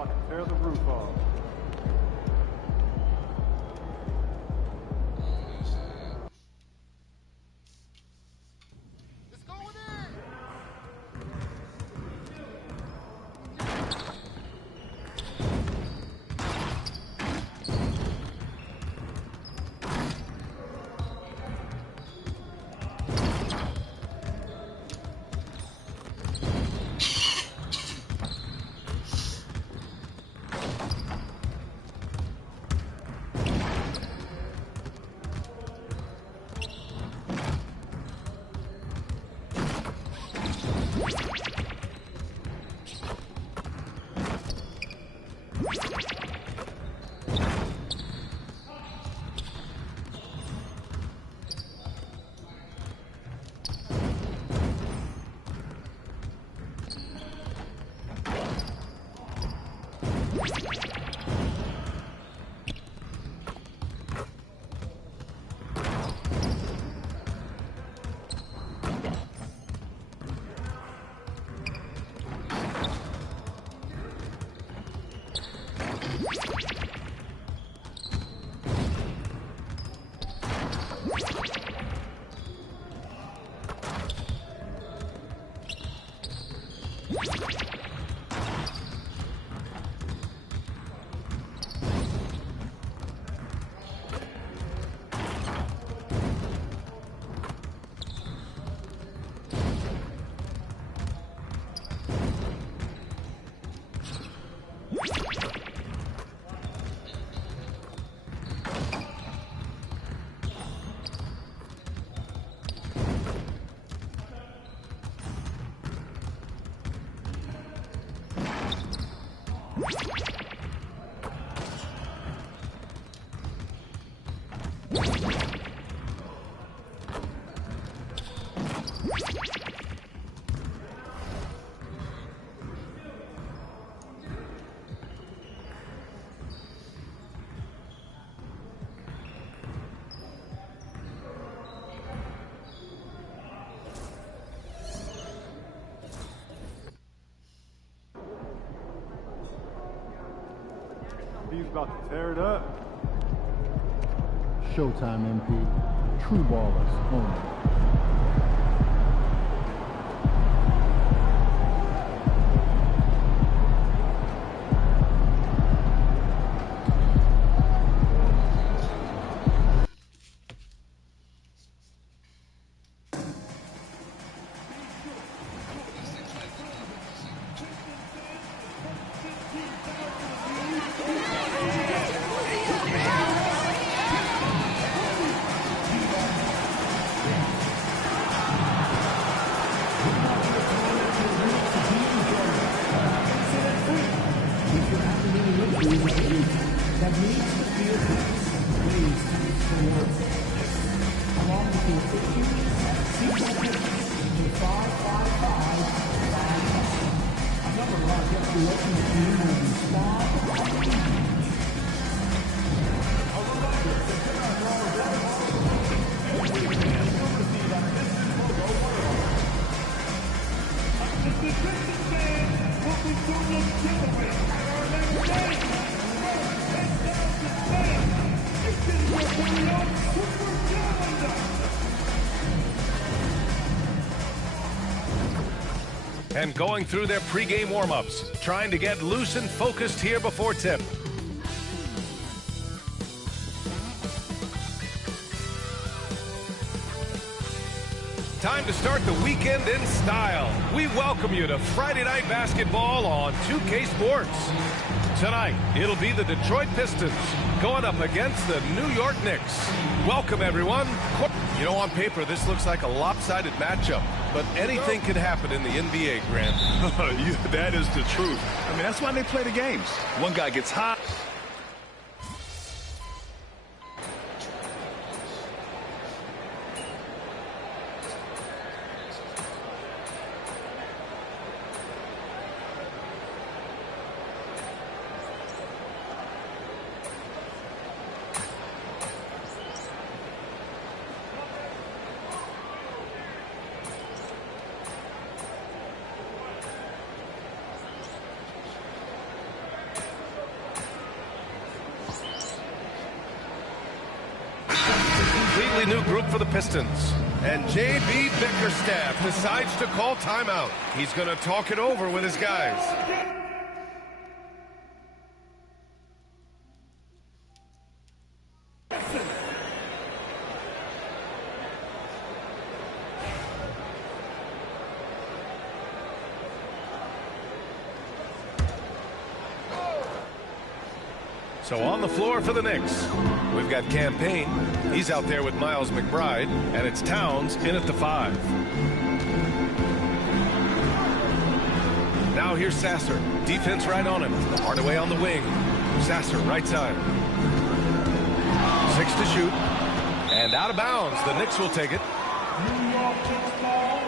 about to tear the roof off. He's about to tear it up. Showtime, MP. True ballers only. And going through their pregame warm-ups, trying to get loose and focused here before tip. Time to start the weekend in style. We welcome you to Friday Night Basketball on 2K Sports. Tonight, it'll be the Detroit Pistons going up against the New York Knicks. Welcome, everyone. You know, on paper, this looks like a lopsided matchup, but anything could happen in the NBA, Grant. That is the truth. I mean, that's why they play the games. One guy gets hot. relatively new group for the Pistons. And J.B. Bickerstaff decides to call timeout. He's going to talk it over with his guys. So on the floor for the Knicks, we've got Campaign. He's out there with Miles McBride, and it's Towns in at the 5. Now here's Sasser. Defense right on him. Hardaway on the wing. Sasser right side. 6 to shoot. And out of bounds. The Knicks will take it. New York Knicks ball.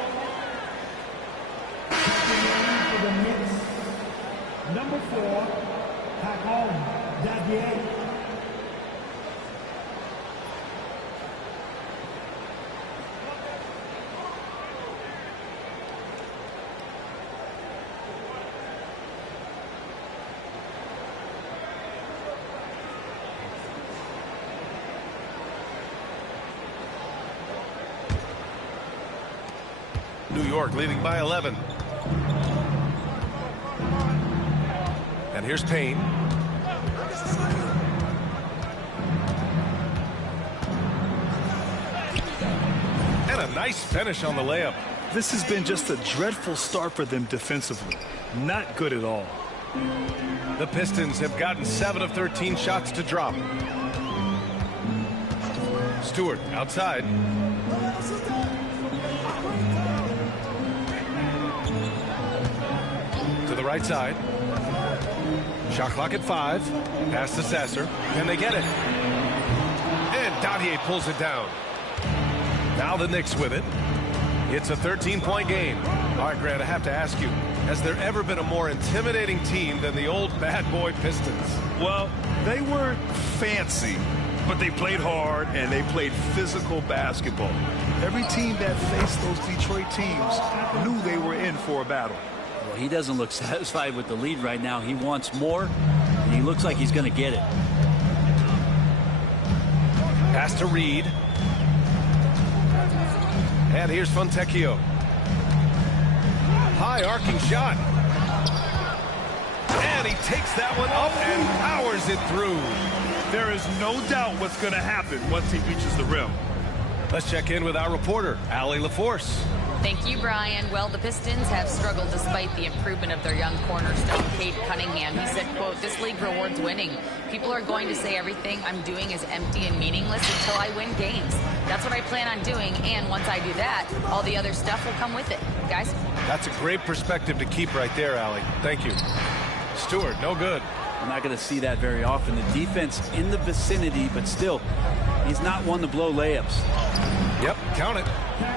For the Knicks. Number 4, Hackon. New York leading by 11. And here's Payne. And a nice finish on the layup. This has been just a dreadful start for them defensively. Not good at all. The Pistons have gotten 7 of 13 shots to drop. Stewart outside. To the right side. Shot clock at 5. Pass to Sasser. And they get it. And Dadier pulls it down. Now the Knicks with it. It's a 13-point game. All right, Grant, I have to ask you, has there ever been a more intimidating team than the old bad boy Pistons? Well, they weren't fancy, but they played hard and they played physical basketball. Every team that faced those Detroit teams knew they were in for a battle. Well, he doesn't look satisfied with the lead right now. He wants more, and he looks like he's going to get it. Pass to Reed. And here's Fontecchio. High arcing shot. And he takes that one up and powers it through. There is no doubt what's going to happen once he reaches the rim. Let's check in with our reporter, Allie LaForce. Thank you, Brian. Well, the Pistons have struggled despite the improvement of their young cornerstone, Cade Cunningham. He said, quote, "This league rewards winning. People are going to say everything I'm doing is empty and meaningless until I win games. That's what I plan on doing, and once I do that, all the other stuff will come with it." Guys? That's a great perspective to keep right there, Allie. Thank you. Stewart, no good. I'm not going to see that very often. The defense in the vicinity, but still, he's not one to blow layups. Yep, count it.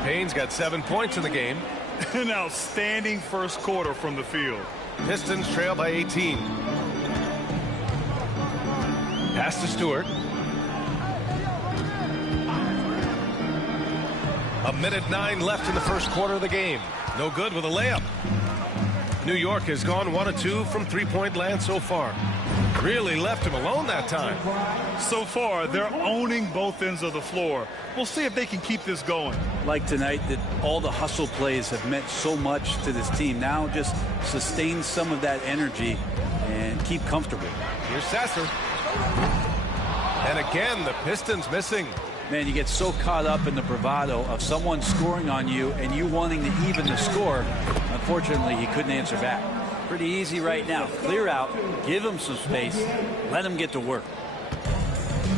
Payne's got 7 points in the game. An outstanding first quarter from the field. Pistons trail by 18. Pass to Stewart. A minute 9 left in the first quarter of the game. No good with a layup. New York has gone 1 of 2 from three-point land so far. Really left him alone that time. So far, they're owning both ends of the floor. We'll see if they can keep this going. Like tonight, that all the hustle plays have meant so much to this team. Now just sustain some of that energy and keep comfortable. Here's Sasser. And again, the Pistons missing. Man, you get so caught up in the bravado of someone scoring on you and you wanting to even the score. Unfortunately, he couldn't answer back. Pretty easy right now. Clear out, give him some space, let him get to work.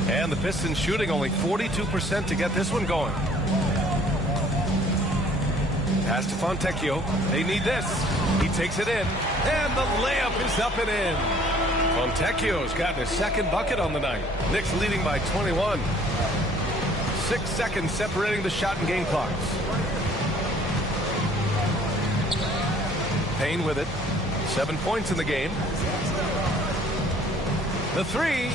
And the Pistons shooting only 42% to get this one going. Pass to Fontecchio. They need this. He takes it in. And the layup is up and in. Fontecchio's gotten his second bucket on the night. Knicks leading by 21. 6 seconds separating the shot and game clocks. Payne with it. 7 points in the game. The three.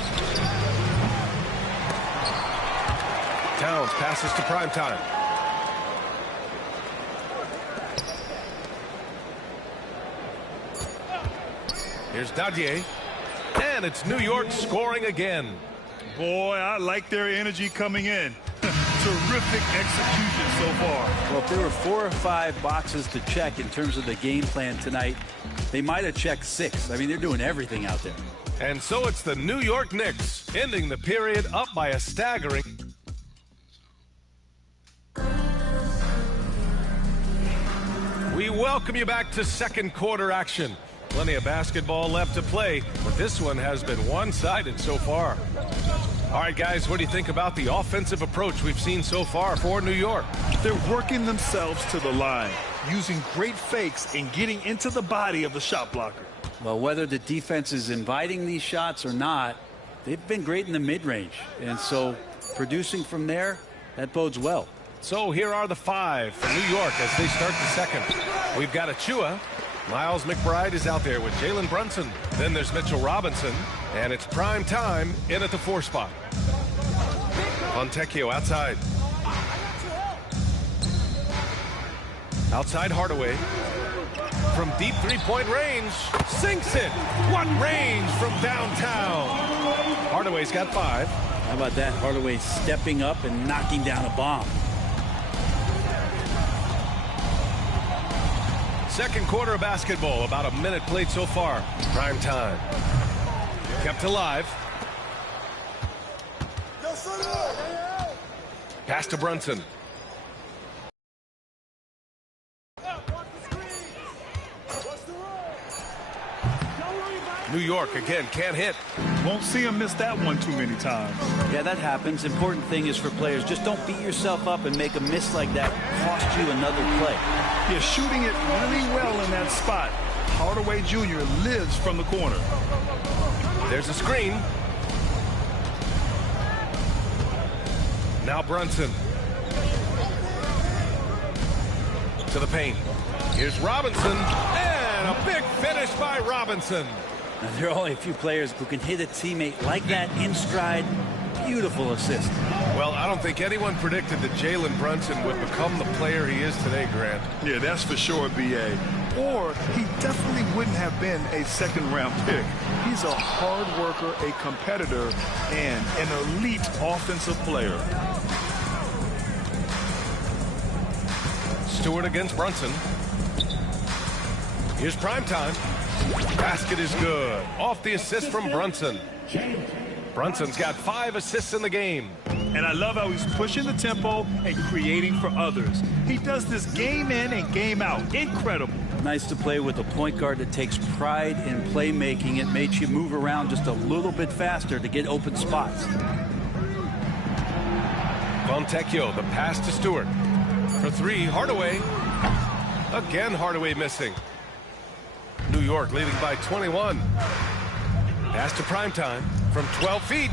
Towns passes to primetime. Here's Dadier. And it's New York scoring again. Boy, I like their energy coming in. Terrific execution so far. Well, if there were 4 or 5 boxes to check in terms of the game plan tonight, they might have checked 6. I mean, they're doing everything out there. And so it's the New York Knicks ending the period up by a staggering. We welcome you back to second quarter action. Plenty of basketball left to play, but this one has been one-sided so far. All right, guys, what do you think about the offensive approach we've seen so far for New York? They're working themselves to the line, using great fakes and getting into the body of the shot blocker. Well, whether the defense is inviting these shots or not, they've been great in the mid-range. And so producing from there, that bodes well. So here are the 5 for New York as they start the second. We've got Achua. Miles McBride is out there with Jalen Brunson. Then there's Mitchell Robinson. And it's prime time in at the 4 spot. Fontecchio outside. Outside Hardaway. From deep three-point range. Sinks it. What range from downtown. Hardaway's got 5. How about that? Hardaway stepping up and knocking down a bomb. Second quarter of basketball, about a minute played so far. Prime time. Kept alive. Pass to Brunson. New York again can't hit. Won't see him miss that one too many times. Yeah, that happens. Important thing is for players, just don't beat yourself up and make a miss like that cost you another play. Yeah, shooting it really well in that spot. Hardaway Jr. lives from the corner. There's a screen. Now Brunson. To the paint. Here's Robinson. And a big finish by Robinson. Now, there are only a few players who can hit a teammate like that in stride. Beautiful assist. Well, I don't think anyone predicted that Jalen Brunson would become the player he is today, Grant. Yeah, that's for sure, B.A. Or he definitely wouldn't have been a second-round pick. He's a hard worker, a competitor, and an elite offensive player. Stewart against Brunson. Here's prime time. Basket is good. Off the assist from Brunson. Brunson's got 5 assists in the game. And I love how he's pushing the tempo and creating for others. He does this game in and game out. Incredible. Nice to play with a point guard that takes pride in playmaking. It makes you move around just a little bit faster to get open spots. Fontecchio, the pass to Stewart. For 3, Hardaway. Again, Hardaway missing. New York leading by 21. Pass to primetime from 12 feet.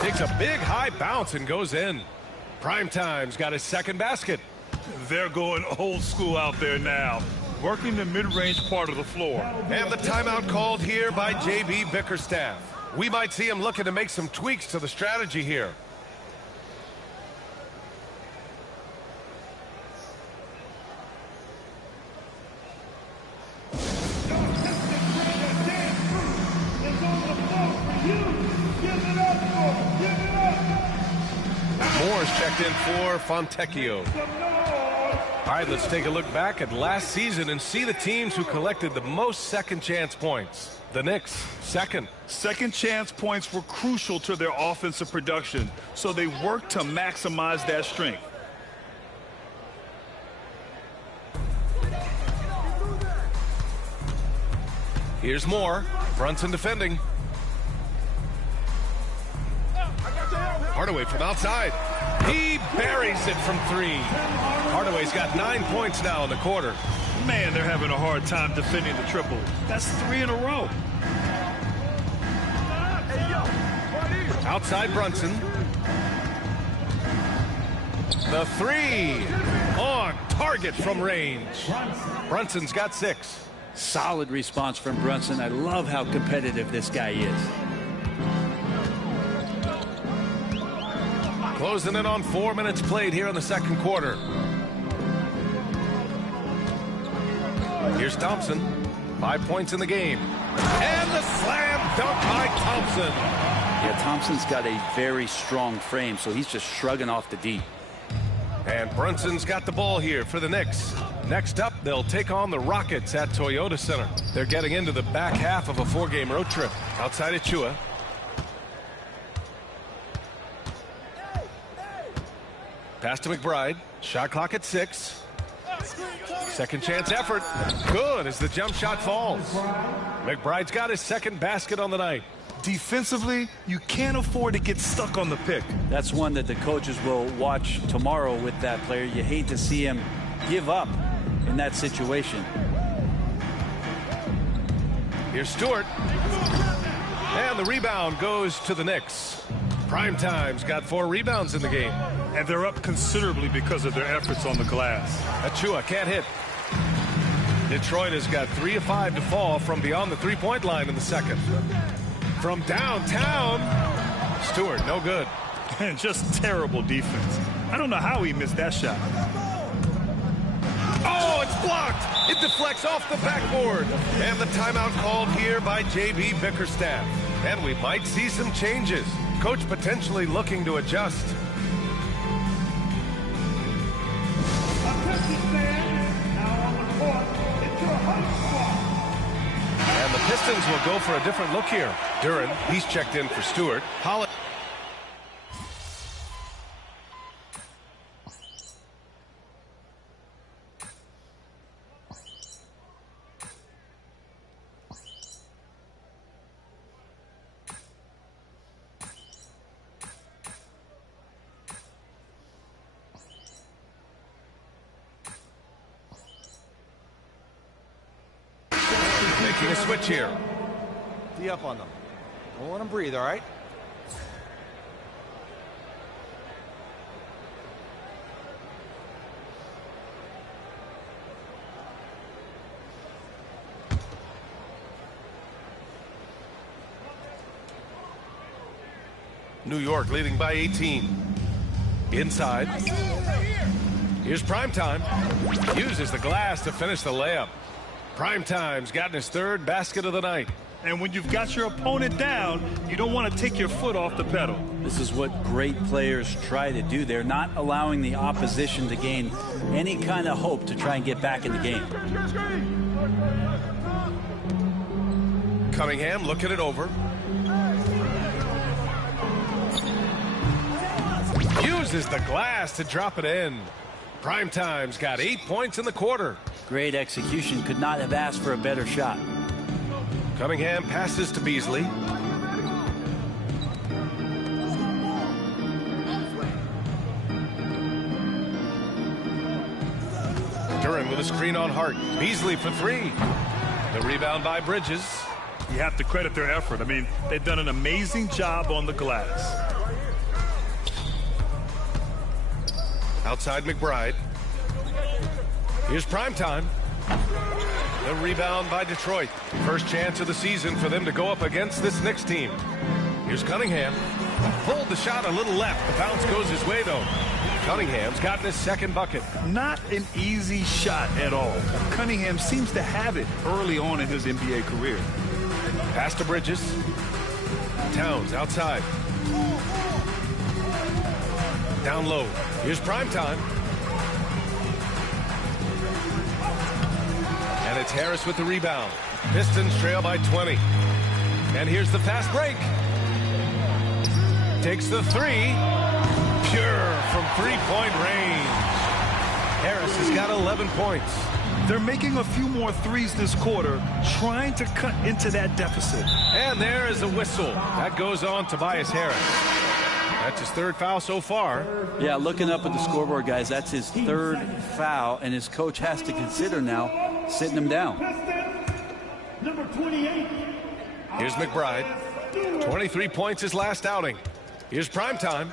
Takes a big high bounce and goes in. Primetime's got his second basket. They're going old school out there now, working the mid-range part of the floor. And the timeout called here by J.B. Bickerstaff. We might see him looking to make some tweaks to the strategy here. Moore's checked in for Fontecchio. All right, let's take a look back at last season and see the teams who collected the most second chance points. The Knicks, second. Second chance points were crucial to their offensive production, so they worked to maximize that strength. Here's Moore. Brunson defending. Hardaway from outside. He buries it from 3. Hardaway's got 9 points now in the quarter. Man, they're having a hard time defending the triple. That's 3 in a row. Outside Brunson. The 3 on target from range. Brunson's got 6. Solid response from Brunson. I love how competitive this guy is. Closing in on 4 minutes played here in the second quarter. Here's Thompson. 5 points in the game. And the slam dunk by Thompson. Yeah, Thompson's got a very strong frame, so he's just shrugging off the D. And Brunson's got the ball here for the Knicks. Next up, they'll take on the Rockets at Toyota Center. They're getting into the back half of a 4-game road trip. Outside Achua. Pass to McBride. Shot clock at 6. Second chance effort. Good as the jump shot falls. McBride's got his second basket on the night. Defensively, you can't afford to get stuck on the pick. That's one that the coaches will watch tomorrow with that player. You hate to see him give up in that situation. Here's Stewart. And the rebound goes to the Knicks. Primetime's got 4 rebounds in the game. And they're up considerably because of their efforts on the glass. Achua can't hit. Detroit has got 3 of 5 to fall from beyond the three-point line in the second. From downtown, Stewart, no good. And just terrible defense. I don't know how he missed that shot. Oh, it's blocked. It deflects off the backboard. And the timeout called here by J.B. Bickerstaff. And we might see some changes. Coach potentially looking to adjust. And the Pistons will go for a different look here. Duran, he's checked in for Stewart. Holland. Making a switch here. D up on them. Don't let them breathe, all right? New York leading by 18. Inside. Here's Primetime. Uses the glass to finish the layup. Primetime's gotten his 3rd basket of the night. And when you've got your opponent down, you don't want to take your foot off the pedal. This is what great players try to do. They're not allowing the opposition to gain any kind of hope to try and get back in the game. Cunningham looking it over. Uses the glass to drop it in. Primetime's got 8 points in the quarter. Great execution. Could not have asked for a better shot. Cunningham passes to Beasley. Duran with a screen on Hart. Beasley for 3. The rebound by Bridges. You have to credit their effort. I mean, they've done an amazing job on the glass. Outside McBride. Here's Primetime. The rebound by Detroit. First chance of the season for them to go up against this Knicks team. Here's Cunningham. Pulled the shot a little left. The bounce goes his way, though. Cunningham's gotten his 2nd bucket. Not an easy shot at all. Cunningham seems to have it early on in his NBA career. Pass to Bridges. Towns outside. Down low. Here's Primetime. And it's Harris with the rebound. Pistons trail by 20. And here's the fast break. Takes the 3. Pure from 3-point range. Harris has got 11 points. They're making a few more threes this quarter, trying to cut into that deficit. And there is a whistle. That goes on Tobias Harris. That's his 3rd foul so far. Yeah, looking up at the scoreboard, guys, that's his 3rd foul, and his coach has to consider now sitting him down. Number 28. Here's McBride. 23 points his last outing. Here's Primetime.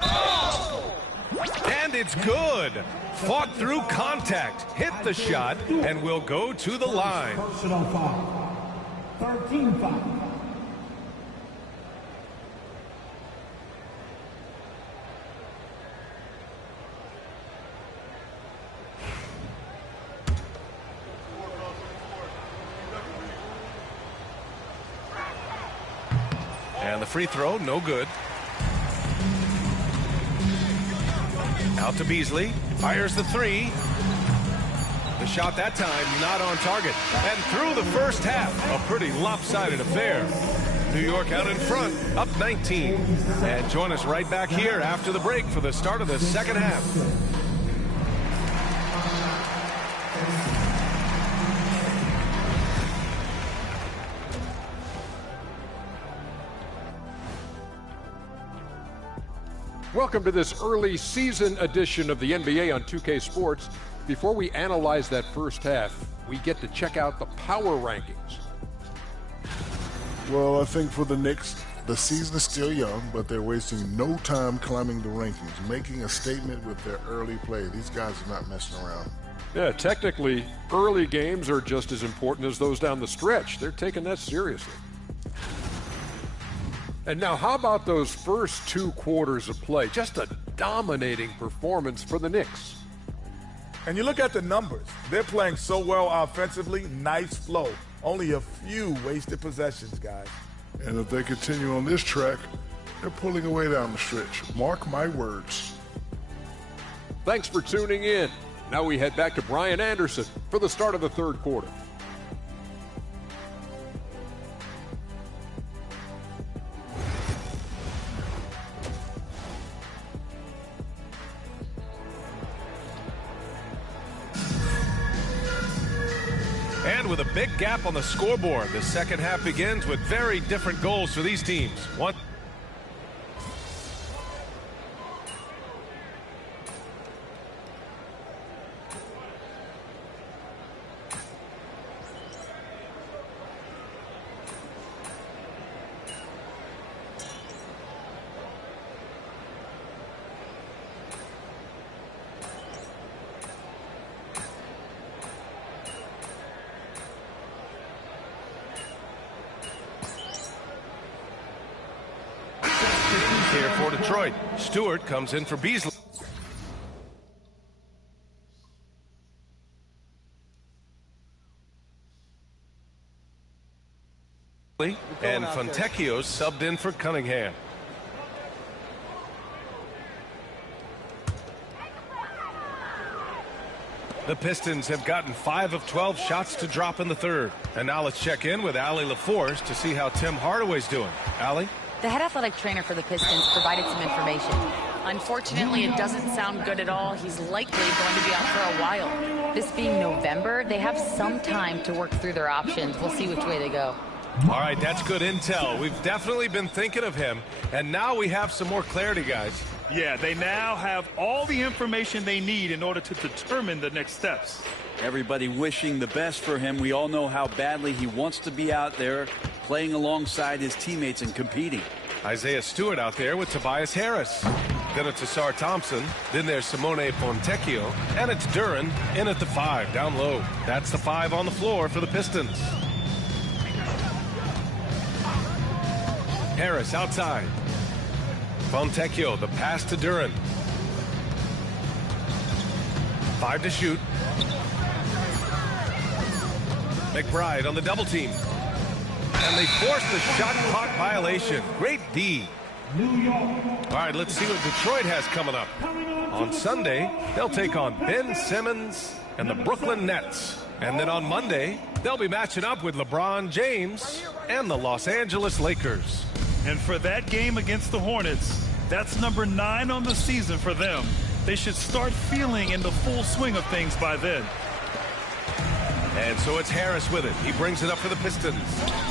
And it's good. Fought through contact, hit the shot, and will go to the line. Personal foul. 13 foul. And the free throw, no good. Out to Beasley. Fires the three. The shot that time not on target. And through the first half, a pretty lopsided affair. New York out in front, up 19. And join us right back here after the break for the start of the second half. Welcome to this early season edition of the NBA on 2K Sports. Before we analyze that first half, we get to check out the power rankings. Well, I think for the Knicks, the season is still young, but they're wasting no time climbing the rankings, making a statement with their early play. These guys are not messing around. Yeah, technically, early games are just as important as those down the stretch. They're taking that seriously. And now, how about those first 2 quarters of play? Just a dominating performance for the Knicks. And you look at the numbers. They're playing so well offensively, nice flow. Only a few wasted possessions, guys. And if they continue on this track, they're pulling away down the stretch. Mark my words. Thanks for tuning in. Now we head back to Brian Anderson for the start of the third quarter. And with a big gap on the scoreboard, the second half begins with very different goals for these teams. One. Here for Detroit. Stewart comes in for Beasley. And Fontecchio subbed in for Cunningham. The Pistons have gotten 5 of 12 shots to drop in the third. And now let's check in with Allie LaForce to see how Tim Hardaway's doing. Allie? The head athletic trainer for the Pistons provided some information. Unfortunately, it doesn't sound good at all. He's likely going to be out for a while. This being November, they have some time to work through their options. We'll see which way they go. All right, that's good intel. We've definitely been thinking of him, and now we have some more clarity, guys. Yeah, they now have all the information they need in order to determine the next steps. Everybody wishing the best for him. We all know how badly he wants to be out there playing alongside his teammates and competing. Isaiah Stewart out there with Tobias Harris. Then it's Asar Thompson. Then there's Simone Fontecchio. And it's Duren in at the 5 down low. That's the 5 on the floor for the Pistons. Harris outside. Fontecchio, the pass to Duren. 5 to shoot. McBride on the double team. And they force the shot clock violation. Great D. All right, let's see what Detroit has coming up. On Sunday, they'll take on Ben Simmons and the Brooklyn Nets. And then on Monday, they'll be matching up with LeBron James and the Los Angeles Lakers. And for that game against the Hornets, that's number 9 on the season for them. They should start feeling in the full swing of things by then. And so it's Harris with it. He brings it up for the Pistons.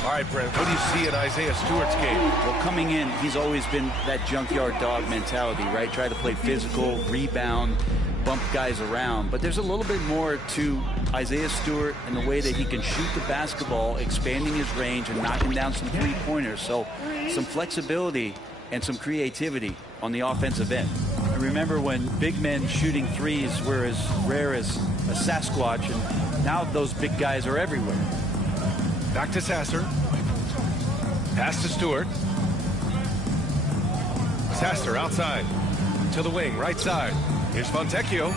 All right, Brent, what do you see in Isaiah Stewart's game? Well, coming in, he's always been that junkyard dog mentality, right? Try to play physical, rebound, bump guys around. But there's a little bit more to Isaiah Stewart and the way that he can shoot the basketball, expanding his range and knocking down some three-pointers. So some flexibility and some creativity on the offensive end. I remember when big men shooting threes were as rare as a Sasquatch, and now those big guys are everywhere. Back to Sasser. Pass to Stewart. Sasser outside to the wing, right side. Here's Fontecchio.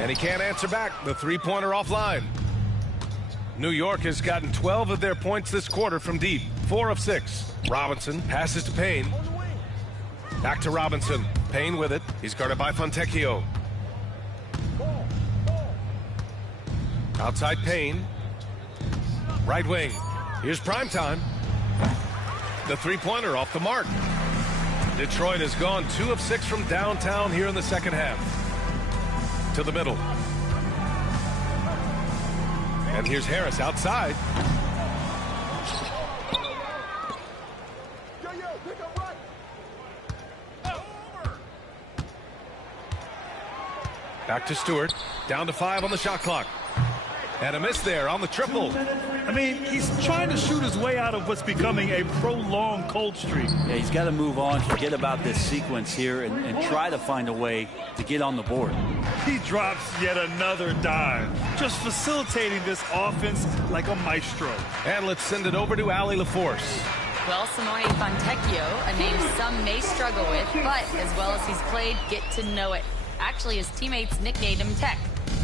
And he can't answer back. The three-pointer offline. New York has gotten 12 of their points this quarter from deep, 4 of 6. Robinson passes to Payne. Back to Robinson. Payne with it. He's guarded by Fontecchio. Outside Payne. Right wing. Here's Primetime. The three-pointer off the mark. Detroit has gone 2 of 6 from downtown here in the second half. To the middle. And here's Harris outside. Back to Stewart. Down to 5 on the shot clock. And a miss there on the triple. I mean, he's trying to shoot his way out of what's becoming a prolonged cold streak. Yeah, he's got to move on, forget about this sequence here, and try to find a way to get on the board. He drops yet another dime, just facilitating this offense like a maestro. And let's send it over to Allie LaForce. Well, Simoe Fontecchio, a name some may struggle with, but as well as he's played, get to know it. Actually, his teammates nicknamed him Tech.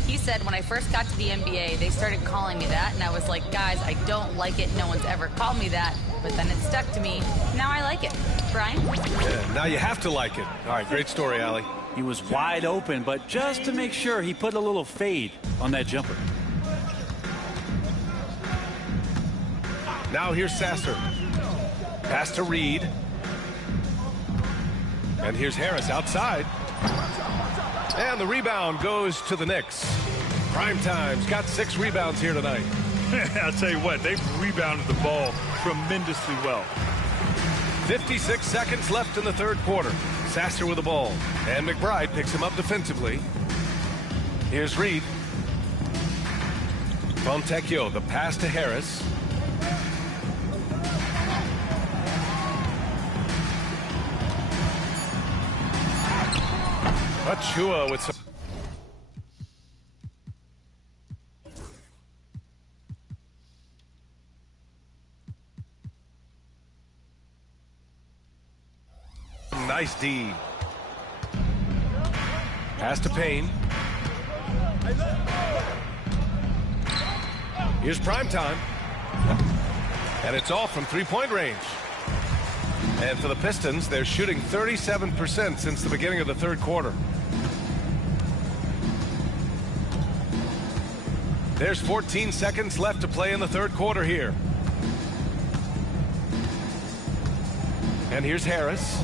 He said, when I first got to the NBA, they started calling me that, and I was like, guys, I don't like it. No one's ever called me that. But then it stuck to me. Now I like it. Brian? Yeah, now you have to like it. All right, great story, Allie. He was wide open, but just to make sure, he put a little fade on that jumper. Now here's Sasser. Pass to Reed. And here's Harris outside. And the rebound goes to the Knicks. Primetime's got 6 rebounds here tonight. I'll tell you what, they've rebounded the ball tremendously well. 56 seconds left in the third quarter. Sasser with the ball. And McBride picks him up defensively. Here's Reed. Fontecchio, the pass to Harris. Achua with some... Nice D. Pass to Payne. Here's Primetime. And it's off from three-point range. And for the Pistons, they're shooting 37% since the beginning of the third quarter. There's 14 seconds left to play in the third quarter here. And here's Harris.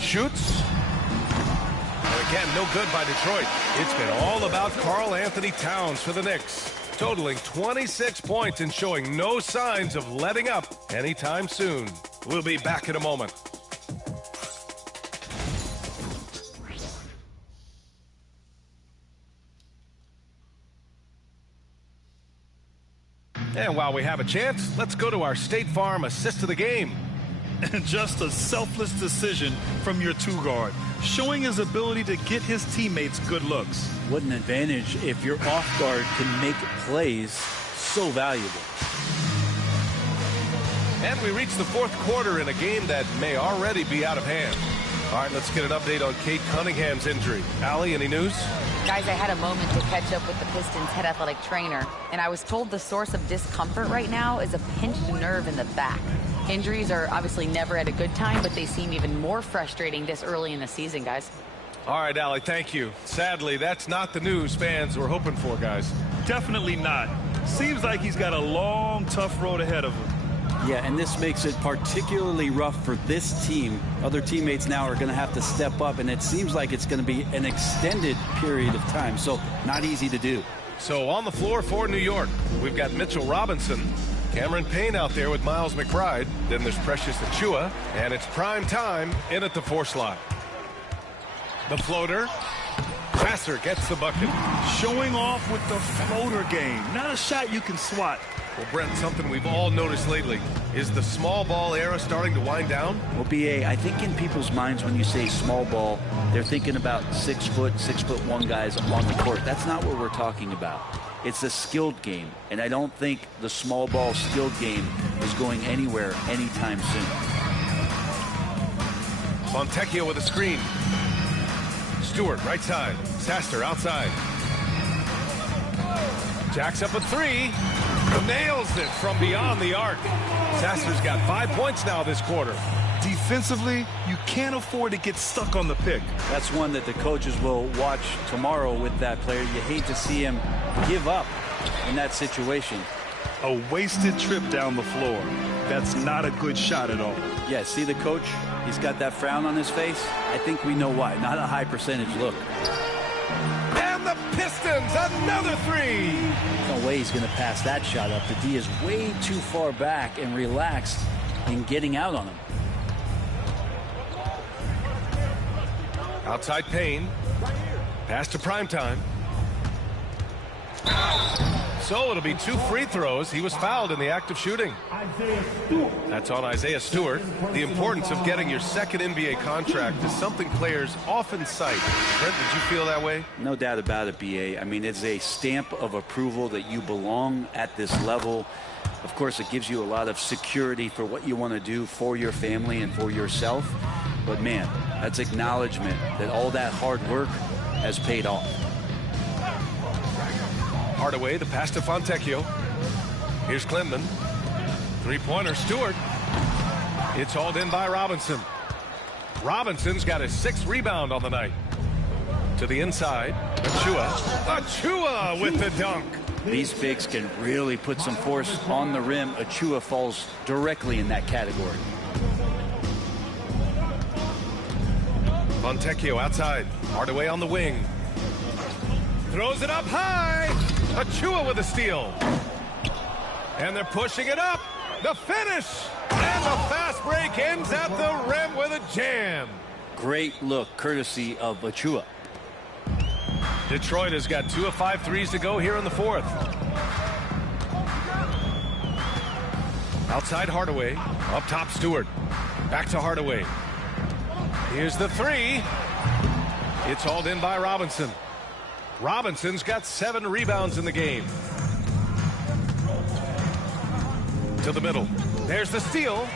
Shoots. And again, no good by Detroit. It's been all about Karl Anthony Towns for the Knicks, totaling 26 points and showing no signs of letting up anytime soon. We'll be back in a moment. And while we have a chance, let's go to our State Farm assist of the game. And just a selfless decision from your two-guard, showing his ability to get his teammates good looks. What an advantage if your off guard can make plays so valuable. And we reach the fourth quarter in a game that may already be out of hand. All right, let's get an update on Cade Cunningham's injury. Allie, any news? Guys, I had a moment to catch up with the Pistons head athletic trainer, and I was told the source of discomfort right now is a pinched nerve in the back. Injuries are obviously never at a good time, but they seem even more frustrating this early in the season, guys. All right, Allie, thank you. Sadly, that's not the news fans were hoping for, guys. Definitely not. Seems like he's got a long, tough road ahead of him. Yeah, and this makes it particularly rough for this team. Other teammates now are going to have to step up, and it seems like it's going to be an extended period of time, so not easy to do. So on the floor for New York, we've got Mitchell Robinson, Cameron Payne out there with Miles McBride. Then there's Precious Achua, and it's prime time in at the 4 slot. The floater. Sasser gets the bucket. Showing off with the floater game. Not a shot you can swat. Well, Brent, something we've all noticed lately. Is the small ball era starting to wind down? Well, B.A., I think in people's minds when you say small ball, they're thinking about 6'1" guys on the court. That's not what we're talking about. It's a skilled game, and I don't think the small ball skilled game is going anywhere anytime soon. Fontecchio with a screen. Stewart, right side. Sasser outside. Jacks up a three. Nails it from beyond the arc. Sasser's got 5 points now this quarter. Defensively, you can't afford to get stuck on the pick. That's one that the coaches will watch tomorrow with that player. You hate to see him give up in that situation. A wasted trip down the floor. That's not a good shot at all. Yeah, see the coach? He's got that frown on his face. I think we know why. Not a high percentage look. And the Pistons, another three. No way he's going to pass that shot up. The D is way too far back and relaxed in getting out on him. Outside Payne. Pass to Primetime. So it'll be 2 free throws. He was fouled in the act of shooting. That's on Isaiah Stewart. The importance of getting your second NBA contract is something players often cite. Brent, did you feel that way? No doubt about it, BA. I mean, it's a stamp of approval that you belong at this level. Of course, it gives you a lot of security for what you want to do for your family and for yourself. But man, that's acknowledgement that all that hard work has paid off. Hardaway, the pass to Fontecchio. Here's Klinman. Three-pointer, Stewart. It's hauled in by Robinson. Robinson's got his 6th rebound on the night. To the inside, Achua. Achua with the dunk. These bigs can really put some force on the rim. Achua falls directly in that category. Fontecchio outside. Hardaway on the wing. Throws it up high. Achua with a steal. And they're pushing it up. The finish. And the fast break ends at the rim with a jam. Great look, courtesy of Achua. Detroit has got 2 of 5 threes to go here in the 4th. Outside Hardaway. Up top Stewart. Back to Hardaway. Here's the 3. It's hauled in by Robinson. Robinson's got 7 rebounds in the game. To the middle. There's the steal.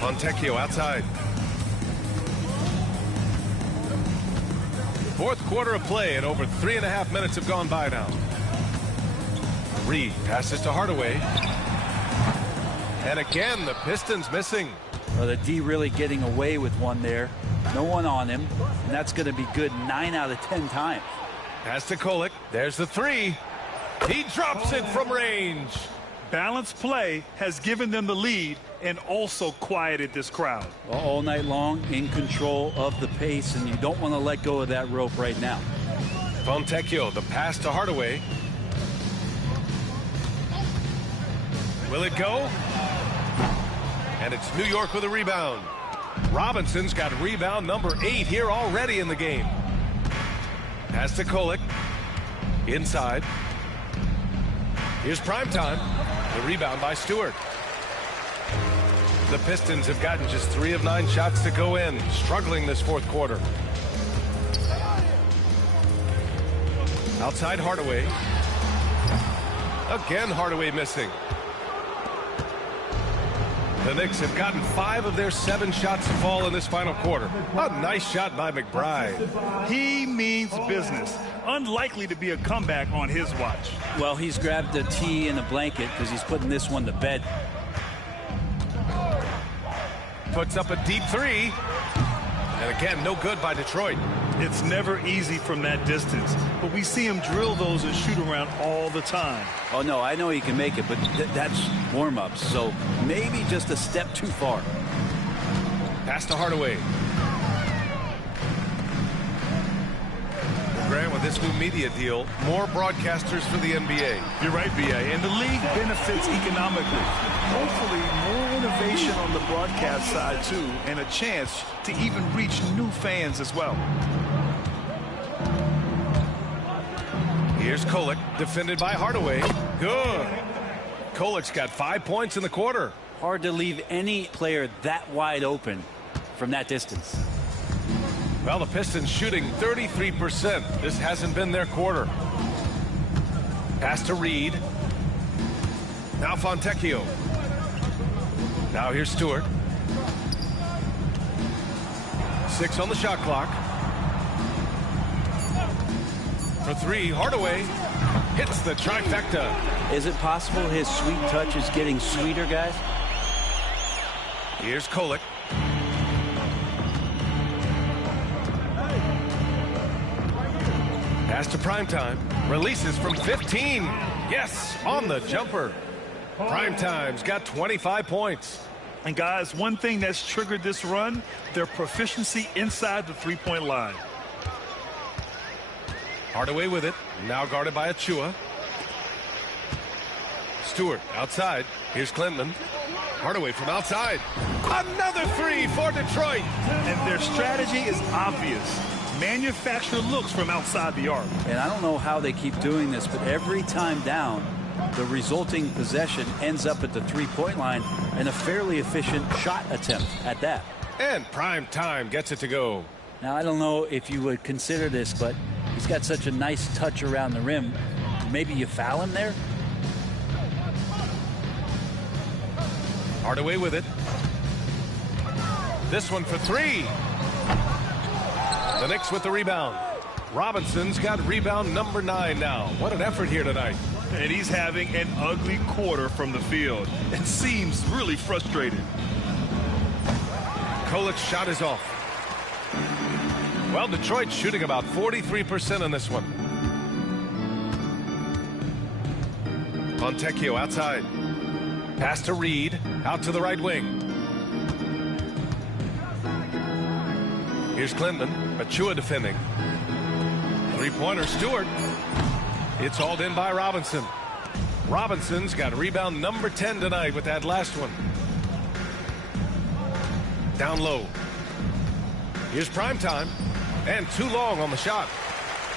Fontecchio outside. 4th quarter of play, and over 3.5 minutes have gone by now. Reed passes to Hardaway. And again, the Pistons missing. Well, the D really getting away with one there. No one on him, and that's going to be good 9 out of 10 times. Pass to Kolek. There's the 3. He drops it from range. Balanced play has given them the lead and also quieted this crowd. Well, all night long, in control of the pace, and you don't want to let go of that rope right now. Fontecchio, the pass to Hardaway. Will it go? And it's New York with a rebound. Robinson's got rebound number 8 here already in the game. Pass to Kolek. Inside. Here's Primetime. The rebound by Stewart. The Pistons have gotten just 3 of 9 shots to go in, struggling this 4th quarter. Outside Hardaway. Again Hardaway missing. The Knicks have gotten 5 of their 7 shots to fall in this final quarter. A nice shot by McBride. He means business. Unlikely to be a comeback on his watch. Well, he's grabbed a tee and a blanket because he's putting this one to bed. Puts up a deep 3. And again, no good by Detroit. It's never easy from that distance, but we see him drill those and shoot around all the time. Oh, no, I know he can make it, but that's warm-ups, so maybe just a step too far. Pass to Hardaway. Grant, with this new media deal, more broadcasters for the NBA. You're right, B.A., and the league benefits economically. Hopefully, more innovation on the broadcast side, too, and a chance to even reach new fans as well. Here's Kolek, defended by Hardaway. Good. Kolek's got 5 points in the quarter. Hard to leave any player that wide open from that distance. Well, the Pistons shooting 33%. This hasn't been their quarter. Pass to Reed. Now Fontecchio. Now here's Stewart. 6 on the shot clock. for three. Hardaway hits the trifecta. Is it possible his sweet touch is getting sweeter, guys? Here's Kolek. Pass to Primetime. Releases from 15. Yes, on the jumper. Primetime's got 25 points. And guys, one thing that's triggered this run, their proficiency inside the three-point line. Hardaway with it. Now guarded by Achua. Stewart outside. Here's Clinton. Hardaway from outside. Another three for Detroit. And their strategy is obvious. Manufacture looks from outside the arc. And I don't know how they keep doing this, but every time down, the resulting possession ends up at the three-point line and a fairly efficient shot attempt at that. And Primetime gets it to go. Now, I don't know if you would consider this, but he's got such a nice touch around the rim. Maybe you foul him there? Hardaway with it. This one for three. The Knicks with the rebound. Robinson's got rebound number 9 now. What an effort here tonight. And he's having an ugly quarter from the field. It seems really frustrated. Kolek's shot is off. Well, Detroit's shooting about 43% on this one. Fontecchio outside. Pass to Reed. Out to the right wing. Here's Clinton. Achua defending. Three-pointer, Stewart. It's hauled in by Robinson. Robinson's got rebound number 10 tonight with that last one. Down low. Here's Primetime. And too long on the shot.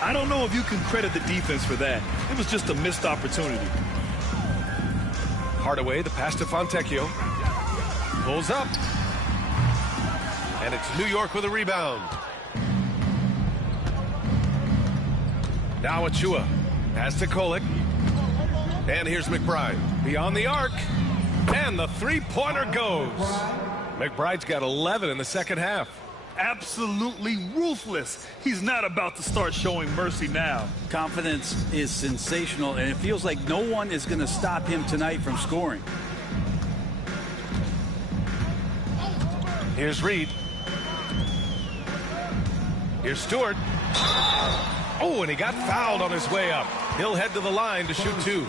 I don't know if you can credit the defense for that. It was just a missed opportunity. Hardaway, the pass to Fontecchio. Pulls up. And it's New York with a rebound. Now Achua. Pass to Kolek. And here's McBride. Beyond the arc. And the three-pointer goes. McBride's got 11 in the second half. Absolutely ruthless. He's not about to start showing mercy now. Confidence is sensational, and it feels like no one is going to stop him tonight from scoring. Here's Reed. Here's Stewart. Oh, and he got fouled on his way up. He'll head to the line to shoot 2.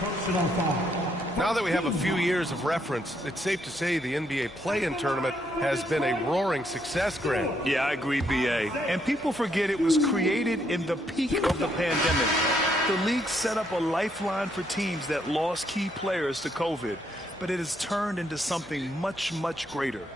Now that we have a few years of reference, it's safe to say the NBA play-in tournament has been a roaring success, Grant. Yeah, I agree, B.A. And people forget it was created in the peak of the pandemic. The league set up a lifeline for teams that lost key players to COVID, but it has turned into something much, much greater.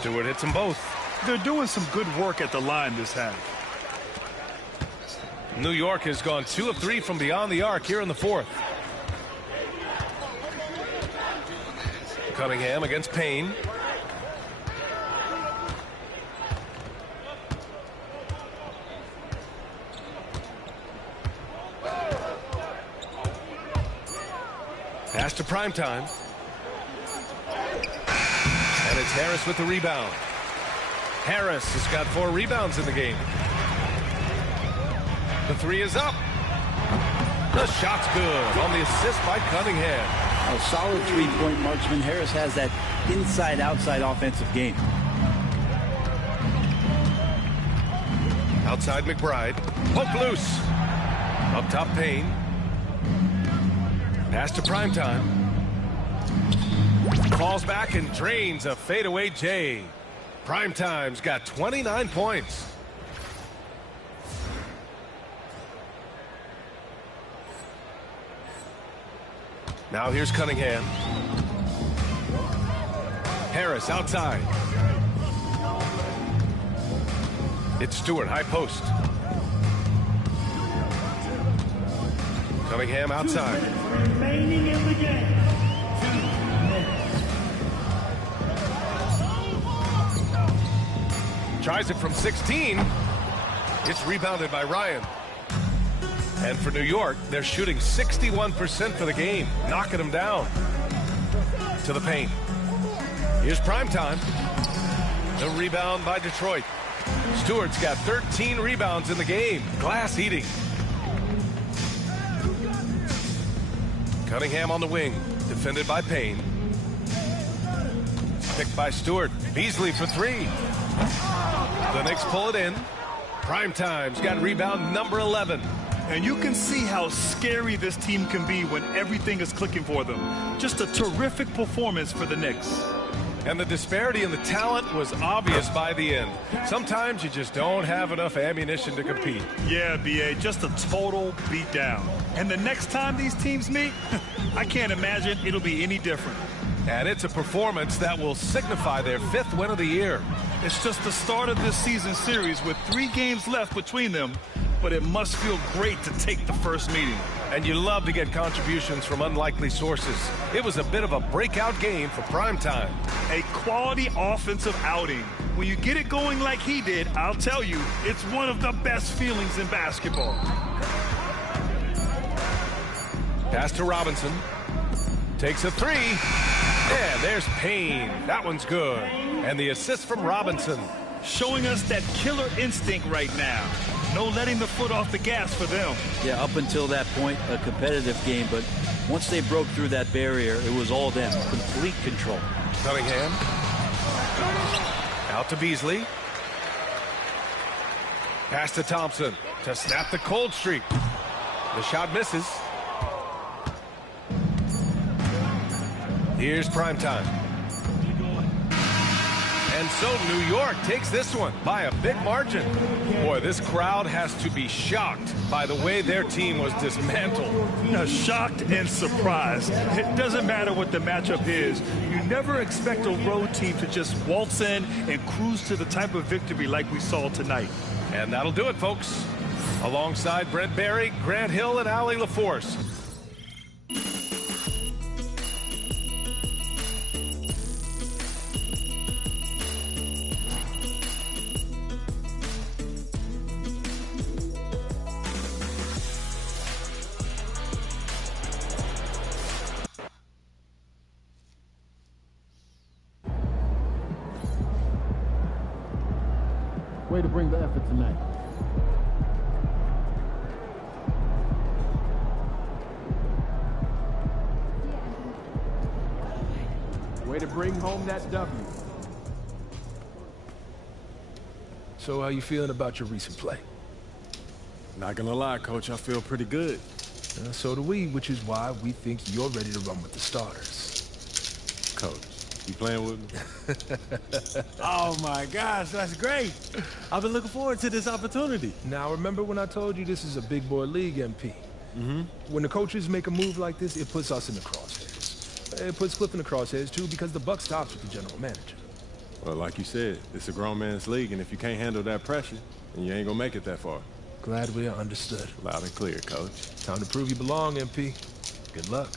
Stewart hits them both. They're doing some good work at the line this half. New York has gone 2 of 3 from beyond the arc here in the fourth. Cunningham against Payne. Pass to Primetime. And it's Harris with the rebound. Harris has got 4 rebounds in the game. The 3 is up. The shot's good on the assist by Cunningham. A solid three-point marksman. Harris has that inside-outside offensive game. Outside McBride. Poke loose. Up top Payne. Pass to Primetime. Falls back and drains a fadeaway J. Primetime's got 29 points. Now here's Cunningham. Harris outside. It's Stewart, high post. Cunningham outside. Remaining in the game. Tries it from 16. It's rebounded by Ryan. And for New York, they're shooting 61% for the game, knocking them down. To the paint. Here's Primetime. The rebound by Detroit. Stewart's got 13 rebounds in the game. Glass eating. Cunningham on the wing. Defended by Payne. Picked by Stewart. Beasley for three. The Knicks pull it in. Primetime's got rebound number 11. And you can see how scary this team can be when everything is clicking for them. Just a terrific performance for the Knicks. And the disparity in the talent was obvious by the end. Sometimes you just don't have enough ammunition to compete. Yeah, B.A., just a total beatdown. And the next time these teams meet, I can't imagine it'll be any different. And it's a performance that will signify their 5th win of the year. It's just the start of this season series with 3 games left between them, but it must feel great to take the first meeting. And you love to get contributions from unlikely sources. It was a bit of a breakout game for Primetime. A quality offensive outing. When you get it going like he did, I'll tell you, it's one of the best feelings in basketball. Pass to Robinson. Takes a three. And there's Payne. That one's good. And the assist from Robinson. Showing us that killer instinct right now. No letting the foot off the gas for them. Yeah, up until that point, a competitive game. But once they broke through that barrier, it was all them. Complete control. Cunningham. Out to Beasley. Pass to Thompson to snap the cold streak. The shot misses. Here's Primetime. And so New York takes this one by a big margin. Boy, this crowd has to be shocked by the way their team was dismantled. Shocked and surprised. It doesn't matter what the matchup is. You never expect a road team to just waltz in and cruise to the type of victory like we saw tonight. And that'll do it, folks. Alongside Brent Barry, Grant Hill, and Allie LaForce. Way to bring the effort tonight. Way to bring home that W. So how you feeling about your recent play? Not gonna lie, Coach, I feel pretty good. So do we, which is why we think you're ready to run with the starters. Coach, you playing with me? Oh, my gosh, that's great. I've been looking forward to this opportunity. Now, remember when I told you this is a big boy league, MP? Mm-hmm. When the coaches make a move like this, it puts us in the crosshairs. It puts Cliff in the crosshairs, too, because the buck stops with the general manager. Well, like you said, it's a grown man's league, and if you can't handle that pressure, then you ain't gonna make it that far. Glad we are understood. Loud and clear, Coach. Time to prove you belong, MP. Good luck.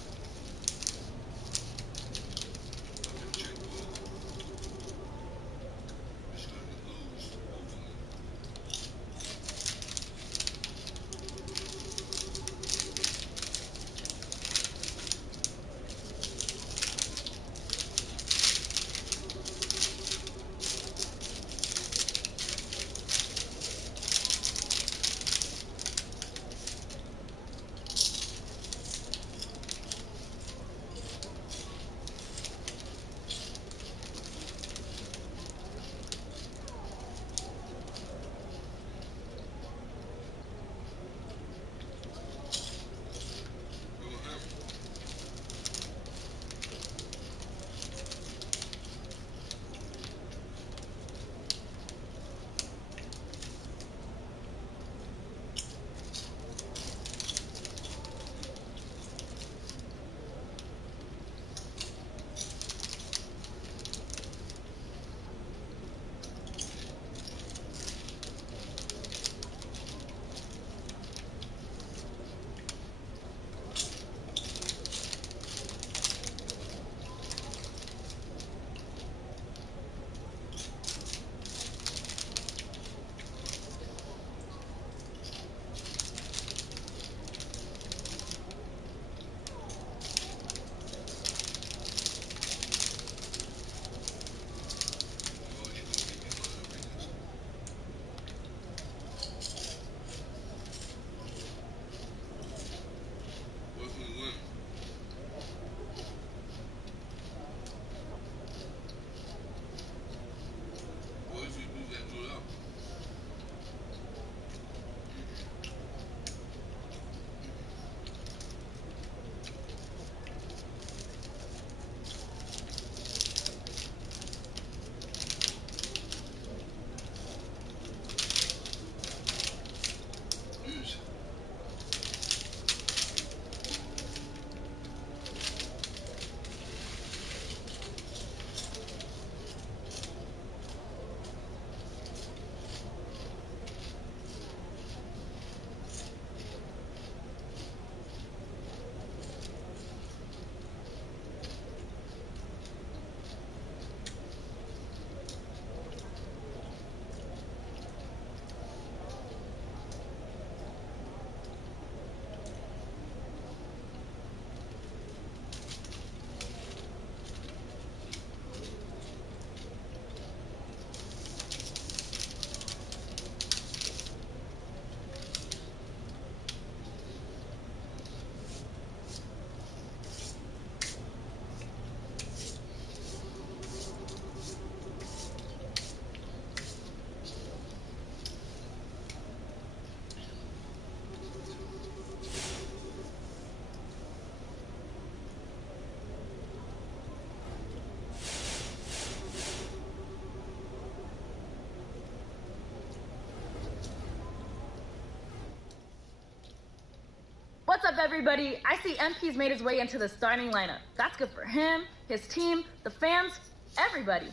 What's up, everybody? I see MP's made his way into the starting lineup. That's good for him, his team, the fans, everybody.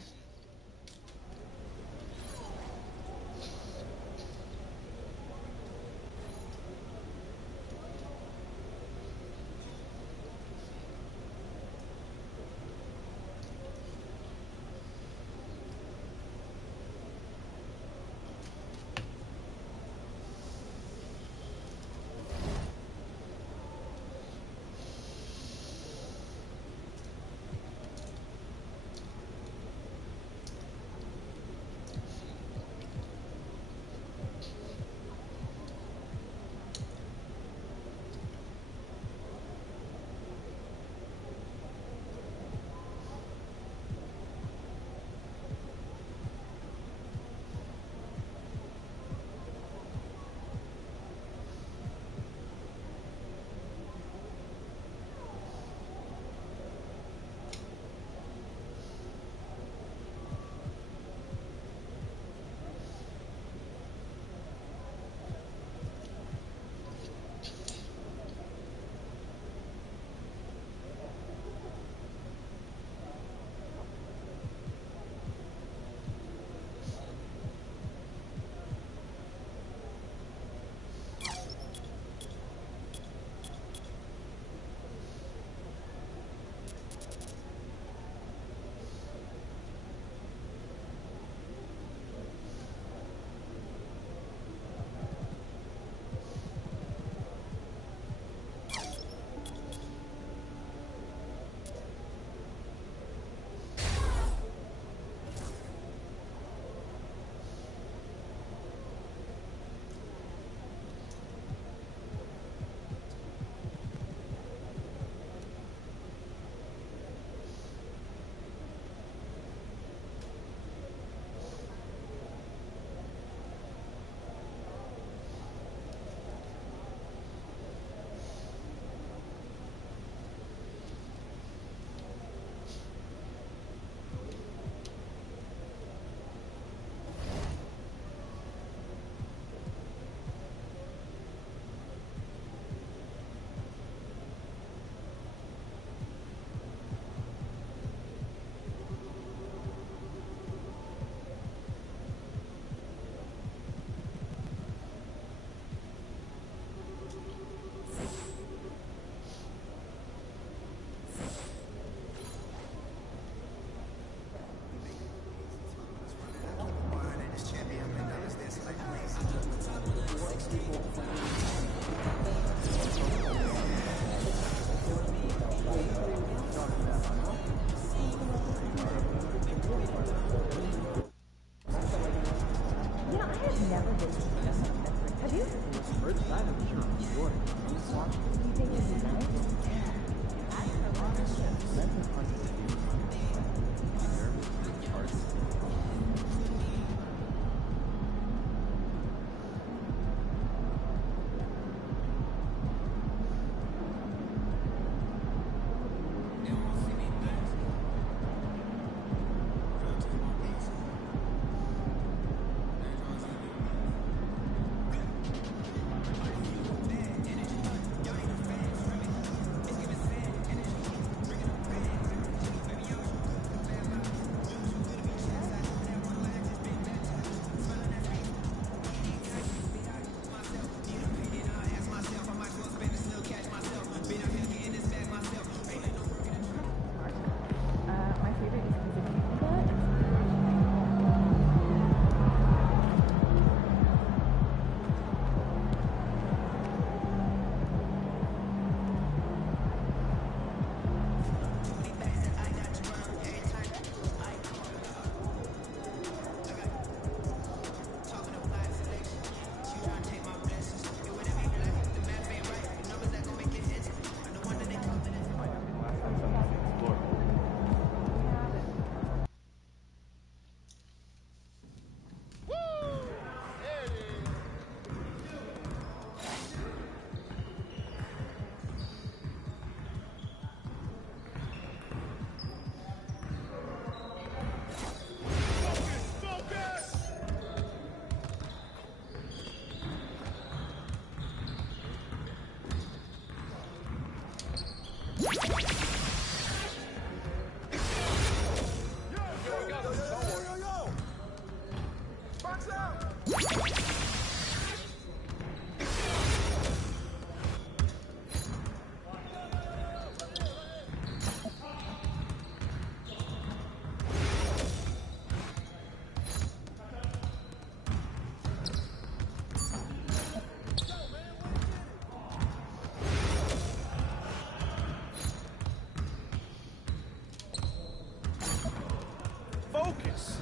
Focus.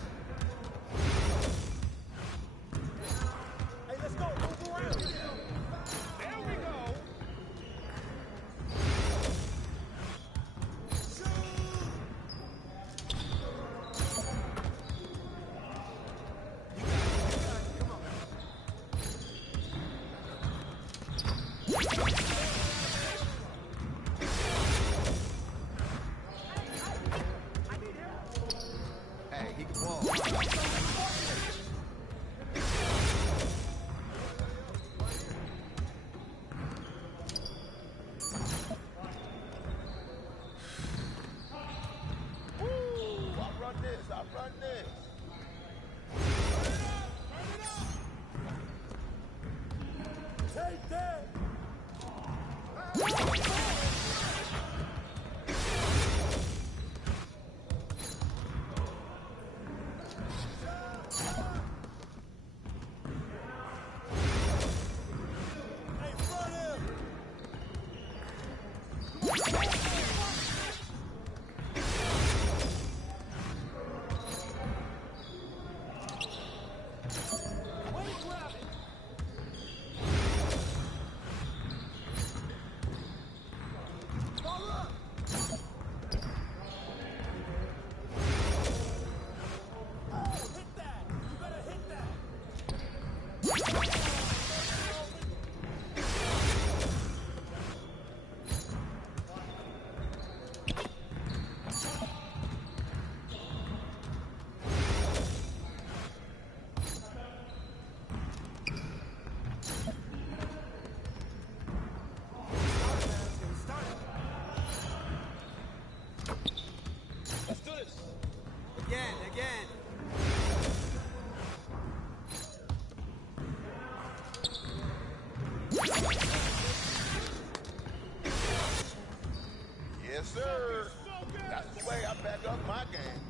Hey, let's go. Move around. There we go. Hey, he can ball. I run this. I run this. Take that. Again. Yes, sir. That's the way I back up my game.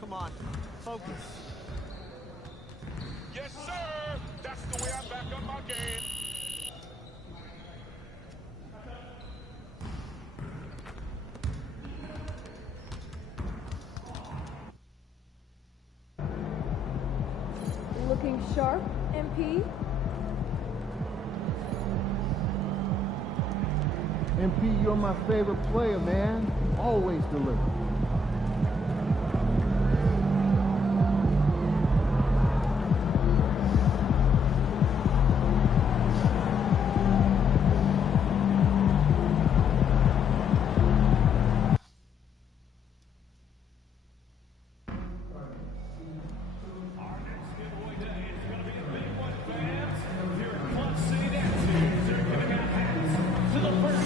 Come on, focus. Yes, sir. That's the way I back up my game. Looking sharp, MP. MP, you're my favorite player, man. Always deliver. To the first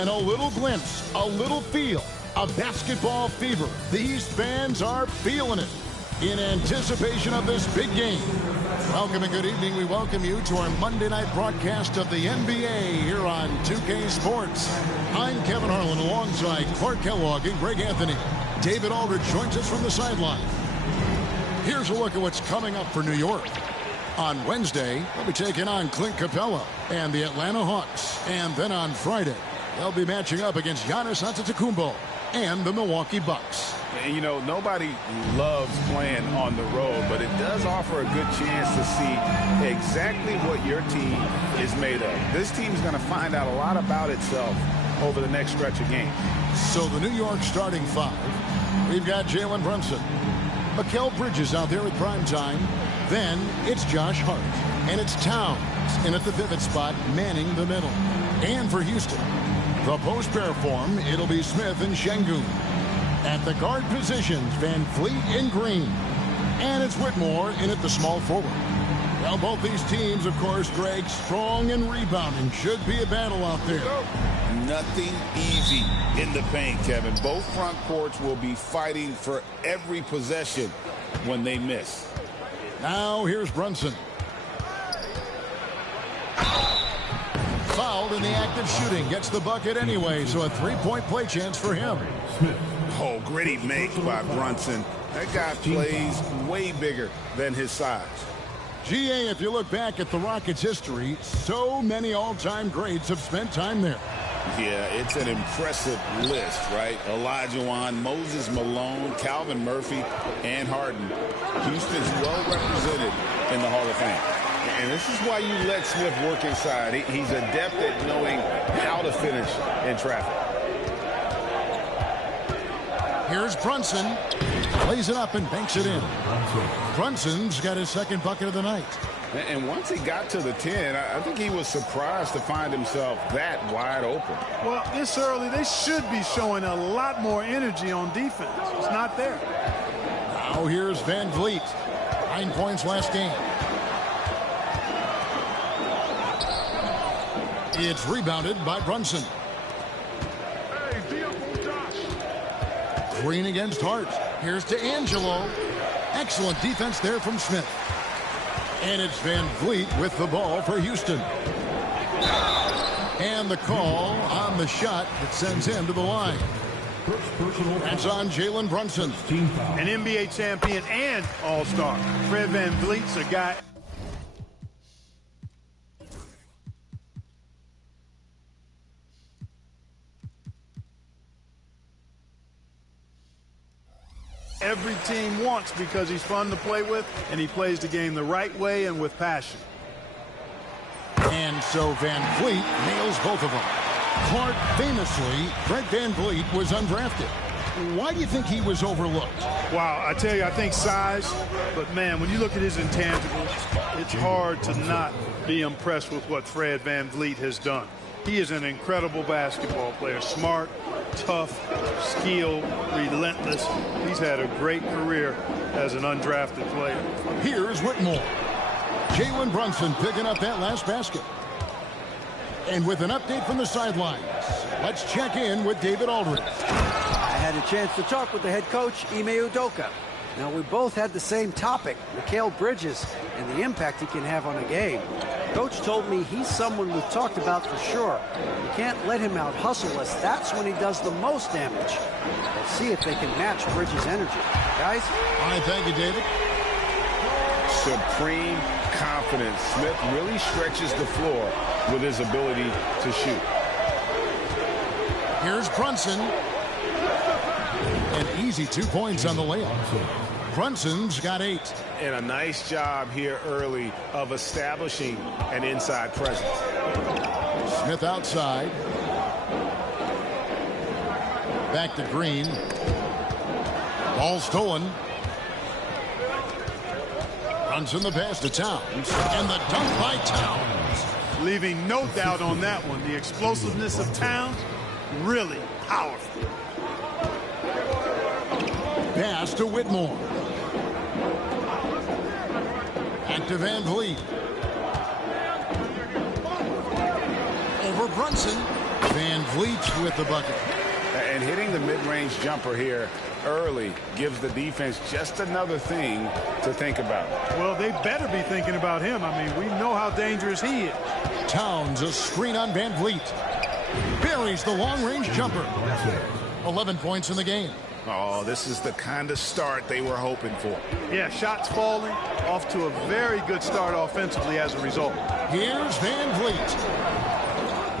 and a little glimpse, a little feel of basketball fever. These fans are feeling it in anticipation of this big game. Welcome and good evening. We welcome you to our Monday night broadcast of the NBA here on 2K Sports. I'm Kevin Harlan alongside Clark Kellogg and Greg Anthony. David Aldridge joins us from the sideline. Here's a look at what's coming up for New York. On Wednesday, they'll be taking on Clint Capella and the Atlanta Hawks. And then on Friday, they'll be matching up against Giannis Antetokounmpo and the Milwaukee Bucks. And, you know, nobody loves playing on the road, but it does offer a good chance to see exactly what your team is made of. This team is going to find out a lot about itself over the next stretch of games. So the New York starting five, we've got Jalen Brunson. Mikal Bridges out there at prime time. Then it's Josh Hart. And it's Towns in at the pivot spot, manning the middle. And for Houston, the post pair form, it'll be Smith and Şengün. At the guard positions, Van Fleet and Green. And it's Whitmore in at the small forward. Well, both these teams, of course, Greg, strong and rebounding. Should be a battle out there. Nothing easy in the paint, Kevin. Both front courts will be fighting for every possession when they miss. Now here's Brunson. Fouled in the act of shooting. Gets the bucket anyway, so a three-point play chance for him. Oh, gritty make by Brunson. That guy plays way bigger than his size. GA, if you look back at the Rockets' history, so many all-time greats have spent time there. Yeah, it's an impressive list, right? Olajuwon, Moses Malone, Calvin Murphy, and Harden. Houston's well represented in the Hall of Fame. And this is why you let Smith work inside. He's adept at knowing how to finish in traffic. Here's Brunson. Plays it up and banks it in. Brunson's got his second bucket of the night. And once he got to the 10, I think he was surprised to find himself that wide open. Well, this early, they should be showing a lot more energy on defense. It's not there. Now here's Van Vliet. 9 points last game. It's rebounded by Brunson. Green against Hart. Here's to Angelo. Excellent defense there from Smith. And it's Van Vliet with the ball for Houston. And the call on the shot that sends him to the line. That's on Jalen Brunson. An NBA champion and all-star. Fred Van Vliet's a guy. Every team wants because he's fun to play with and he plays the game the right way and with passion. And so Van Vliet nails both of them. Clark, famously, Fred Van Vliet was undrafted. Why do you think he was overlooked? Wow, I tell you, I think size, but man, when you look at his intangibles, it's hard to not be impressed with what Fred Van Vliet has done. He is an incredible basketball player, smart, tough, skilled, relentless. He's had a great career as an undrafted player. Here's Whitmore. Jalen Brunson picking up that last basket. And with an update from the sidelines, let's check in with David Aldridge. I had a chance to talk with the head coach, Ime Udoka. Now, we both had the same topic, Mikal Bridges, and the impact he can have on a game. Coach told me he's someone we've talked about for sure. You can't let him out-hustle us. That's when he does the most damage. Let's see if they can match Bridges' energy. Guys? All right, thank you, David. Supreme confidence. Smith really stretches the floor with his ability to shoot. Here's Brunson. An easy 2 points on the layup. Brunson's got 8. And a nice job here early of establishing an inside presence. Smith outside. Back to Green. Ball stolen. Brunson the pass to Towns. And the dunk by Towns. Leaving no doubt on that one. The explosiveness of Towns, really powerful. Pass to Whitmore. Back to Van Vliet. Over Brunson. Van Vliet with the bucket. And hitting the mid-range jumper here early gives the defense just another thing to think about. Well, they better be thinking about him. I mean, we know how dangerous he is. Towns, a screen on Van Vliet. Buries the long-range jumper. 11 points in the game. Oh, this is the kind of start they were hoping for. Yeah, shots falling, off to a very good start offensively as a result. Here's Van Vliet.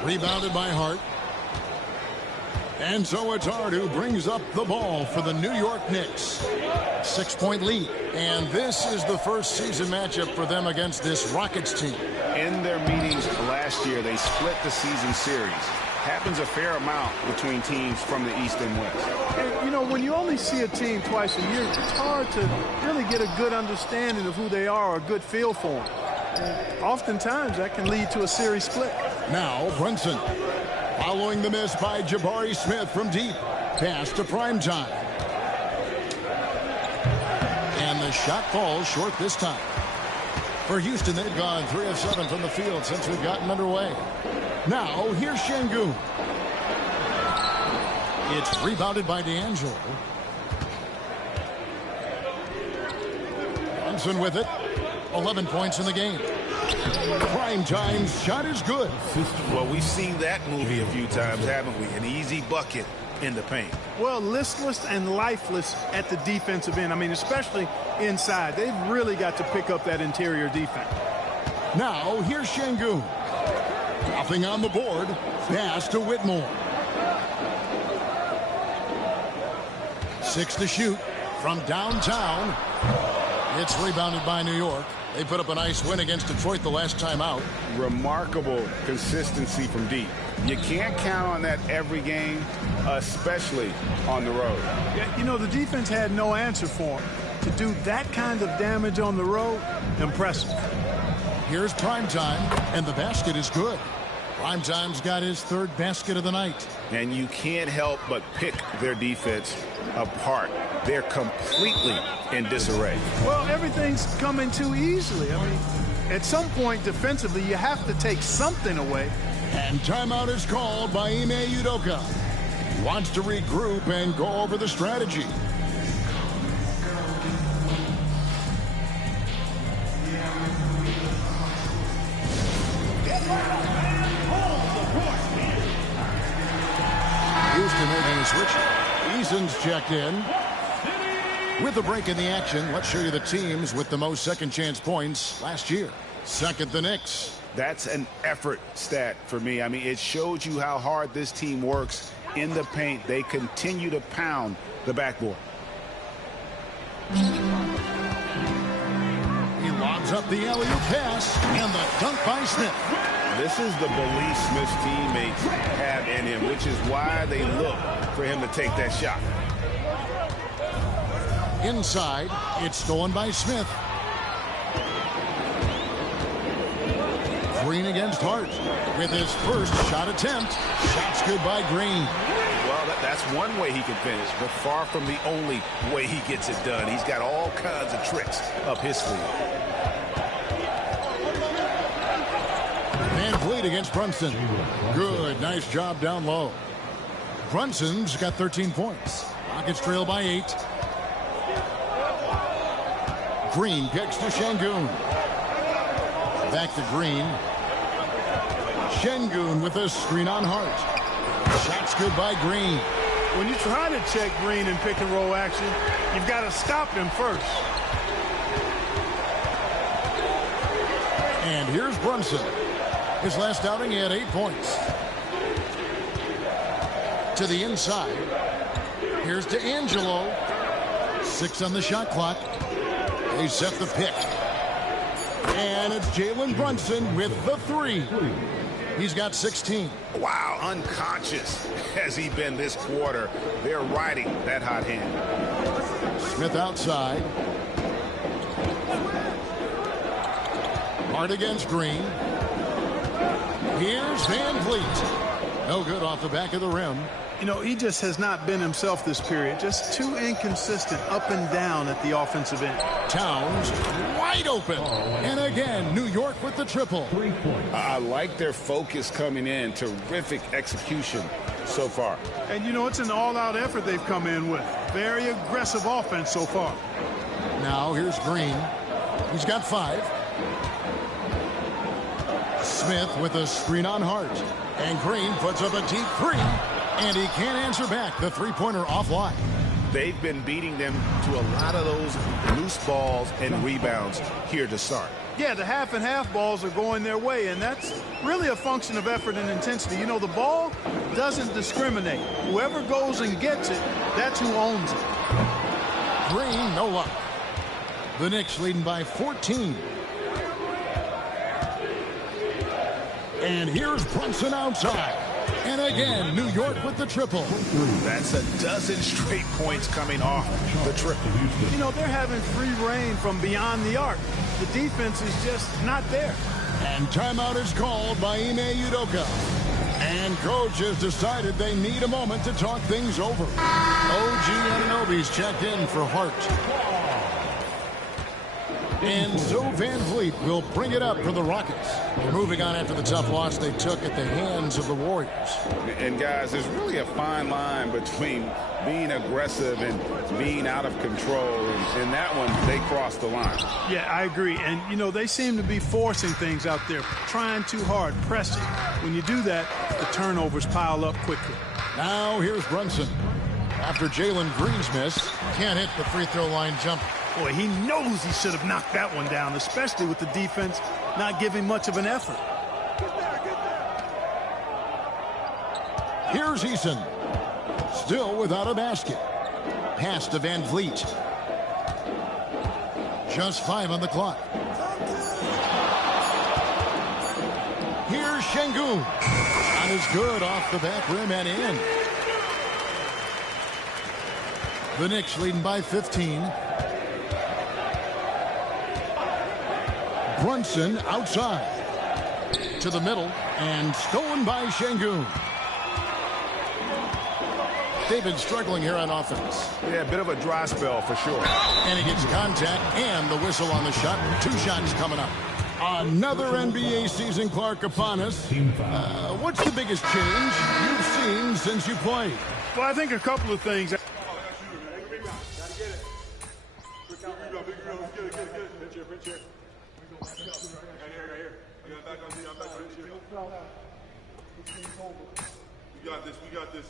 Rebounded by Hart. And so it's Hart who brings up the ball for the New York Knicks. 6-point lead. And this is the first season matchup for them against this Rockets team. In their meetings last year, they split the season series. Happens a fair amount between teams from the East and West. And, you know, when you only see a team twice a year, it's hard to really get a good understanding of who they are or a good feel for them. And oftentimes, that can lead to a series split. Now, Brunson. Following the miss by Jabari Smith from deep. Pass to Primetime. And the shot falls short this time. For Houston, they've gone 3 of 7 from the field since we've gotten underway. Now, here's Şengün. It's rebounded by D'Angelo. Brunson with it. 11 points in the game. Primetime's shot is good. Well, we've seen that movie a few times, haven't we? An easy bucket in the paint. Well, listless and lifeless at the defensive end. I mean, especially inside. They've really got to pick up that interior defense. Now, here's Şengün. Nothing on the board. Pass to Whitmore. 6 to shoot from downtown. It's rebounded by New York. They put up a nice win against Detroit the last time out. Remarkable consistency from deep. You can't count on that every game, especially on the road. Yeah, you know, the defense had no answer for him. To do that kind of damage on the road, impressive. Here's Primetime, and the basket is good. Primetime's got his 3rd basket of the night. And you can't help but pick their defense apart. They're completely in disarray. Well, everything's coming too easily. I mean, at some point defensively, you have to take something away. And timeout is called by Ime Udoka. He wants to regroup and go over the strategy. Houston making a switch. Eason's checked in. With the break in the action, let's show you the teams with the most second chance points last year. Second, the Knicks. That's an effort stat for me. I mean, it shows you how hard this team works in the paint. They continue to pound the backboard. He lobs up the alley-oop pass and the dunk by Smith. This is the belief Smith's teammates have in him, which is why they look for him to take that shot. Inside, it's stolen by Smith. Green against Hart with his first shot attempt. Shot's good by Green. Well, that's one way he can finish, but far from the only way he gets it done. He's got all kinds of tricks up his sleeve. Van Vliet against Brunson. Good, nice job down low. Brunson's got 13 points. Rockets trail by 8. Green kicks to Şengün. Back to Green. Şengün with a screen on Hart. Shot's good by Green. When you try to check Green in pick and roll action, you've got to stop him first. And here's Brunson. His last outing, he had 8 points. To the inside. Here's D'Angelo. 6 on the shot clock. They set the pick. And it's Jalen Brunson with the 3. He's got 16. Wow, unconscious has he been this quarter. They're riding that hot hand. Smith outside. Hart against Green. Here's Van Vliet. No good off the back of the rim. You know, he just has not been himself this period. Just too inconsistent up and down at the offensive end. Towns wide open. And again, New York with the triple. I like their focus coming in. Terrific execution so far. And, you know, it's an all-out effort they've come in with. Very aggressive offense so far. Now here's Green. He's got 5. Smith with a screen on Hart. And Green puts up a deep 3. And he can't answer back. The three-pointer offline. They've been beating them to a lot of those loose balls and rebounds here to start. Yeah, the half and half balls are going their way, and that's really a function of effort and intensity. You know, the ball doesn't discriminate. Whoever goes and gets it, that's who owns it. Green, no luck. The Knicks leading by 14. And here's Brunson outside. And again, New York with the triple. That's a dozen straight points coming off the triple. You know, they're having free reign from beyond the arc. The defense is just not there. And timeout is called by Ime Udoka. And coach has decided they need a moment to talk things over. OG Anunoby's checked in for Hart. And so Van Vliet will bring it up for the Rockets. They're moving on after the tough loss they took at the hands of the Warriors. And guys, there's really a fine line between being aggressive and being out of control. And in that one, they crossed the line. Yeah, I agree. And, you know, they seem to be forcing things out there, trying too hard, pressing. When you do that, the turnovers pile up quickly. Now here's Brunson. After Jalen Green's miss, can't hit the free throw line jump. Boy, he knows he should have knocked that one down, especially with the defense not giving much of an effort. Here's Eason. Still without a basket. Pass to Van Vliet. Just 5 on the clock. Here's Şengün. Shot is good off the back rim and in. The Knicks leading by 15. Brunson outside to the middle and stolen by Şengün. They've been struggling here on offense. Yeah, a bit of a dry spell for sure. And he gets contact and the whistle on the shot. 2 shots coming up. Another NBA season, Clark, upon us. What's the biggest change you've seen since you played? Well, I think a couple of things. We got this. We got this.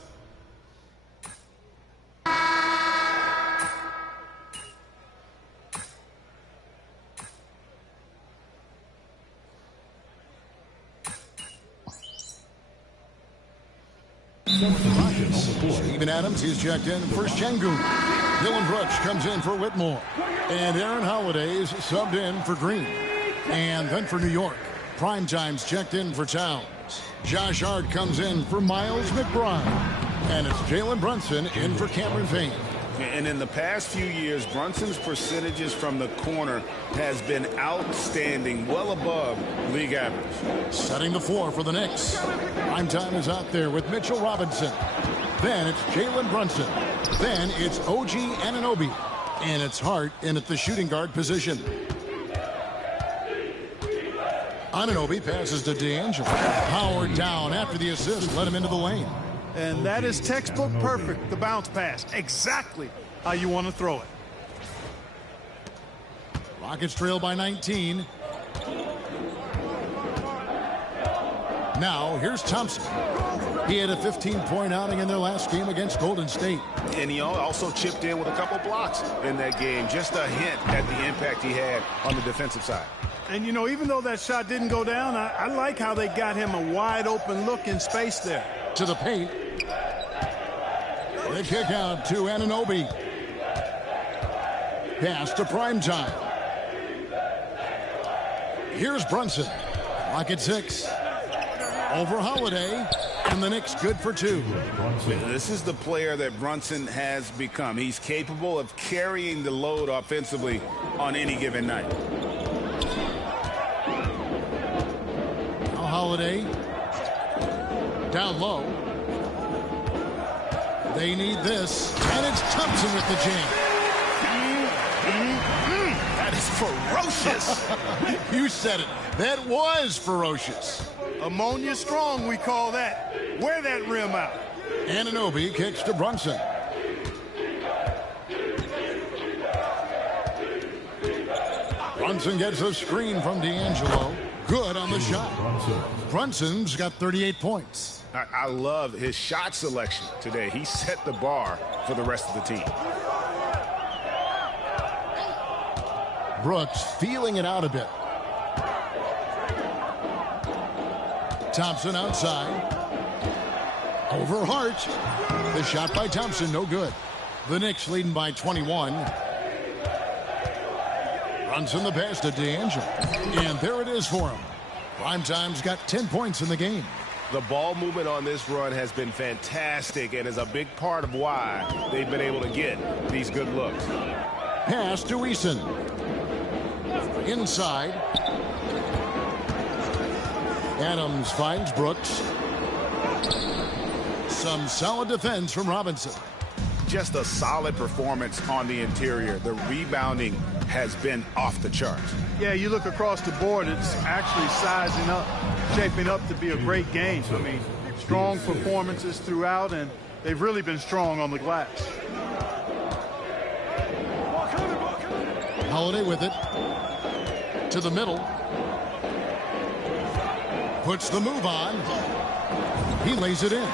Steven Adams, he's checked in for Şengün. Dylan Brooks comes in for Whitmore. And Aaron Holiday's subbed in for Green. And then for New York, Primetime's checked in for Towns. Josh Hart comes in for Miles McBride. And it's Jalen Brunson in for Cameron Payne. And in the past few years, Brunson's percentages from the corner has been outstanding, well above league average. Setting the floor for the Knicks. Primetime is out there with Mitchell Robinson. Then it's Jalen Brunson. Then it's OG Anunoby. And it's Hart in at the shooting guard position. Anunoby passes to D'Angelo. Powered down after the assist, let him into the lane. And that is textbook perfect, the bounce pass. Exactly how you want to throw it. Rockets trail by 19. Now, here's Thompson. He had a 15-point outing in their last game against Golden State. And he also chipped in with a couple blocks in that game. Just a hint at the impact he had on the defensive side. And, you know, even though that shot didn't go down, I like how they got him a wide-open look in space there. To the paint. The kick out to Anunoby. Pass to Primetime. Here's Brunson. Lock at 6. Over Holiday. And the Knicks good for 2. This is the player that Brunson has become. He's capable of carrying the load offensively on any given night. Now Holiday. Down low. They need this, and it's Thompson with the jam. That is ferocious. You said it. That was ferocious. Ammonia strong, we call that. Wear that rim out. Anunoby kicks to Brunson. Brunson gets a screen from D'Angelo. Good on the shot. Brunson's got 38 points. I love his shot selection today. He set the bar for the rest of the team. Brooks feeling it out a bit. Thompson outside. Over Hart. The shot by Thompson, no good. The Knicks leading by 21. Brunson the pass to D'Angelo. And there it is for him. Primetime's got 10 points in the game. The ball movement on this run has been fantastic and is a big part of why they've been able to get these good looks. Pass to Eason. Inside. Adams finds Brooks. Some solid defense from Robinson. Just a solid performance on the interior. The rebounding has been off the charts. Yeah, you look across the board, it's actually sizing up, shaping up to be a great game. I mean, strong performances throughout, and they've really been strong on the glass. Holiday with it. To the middle. Puts the move on. He lays it in.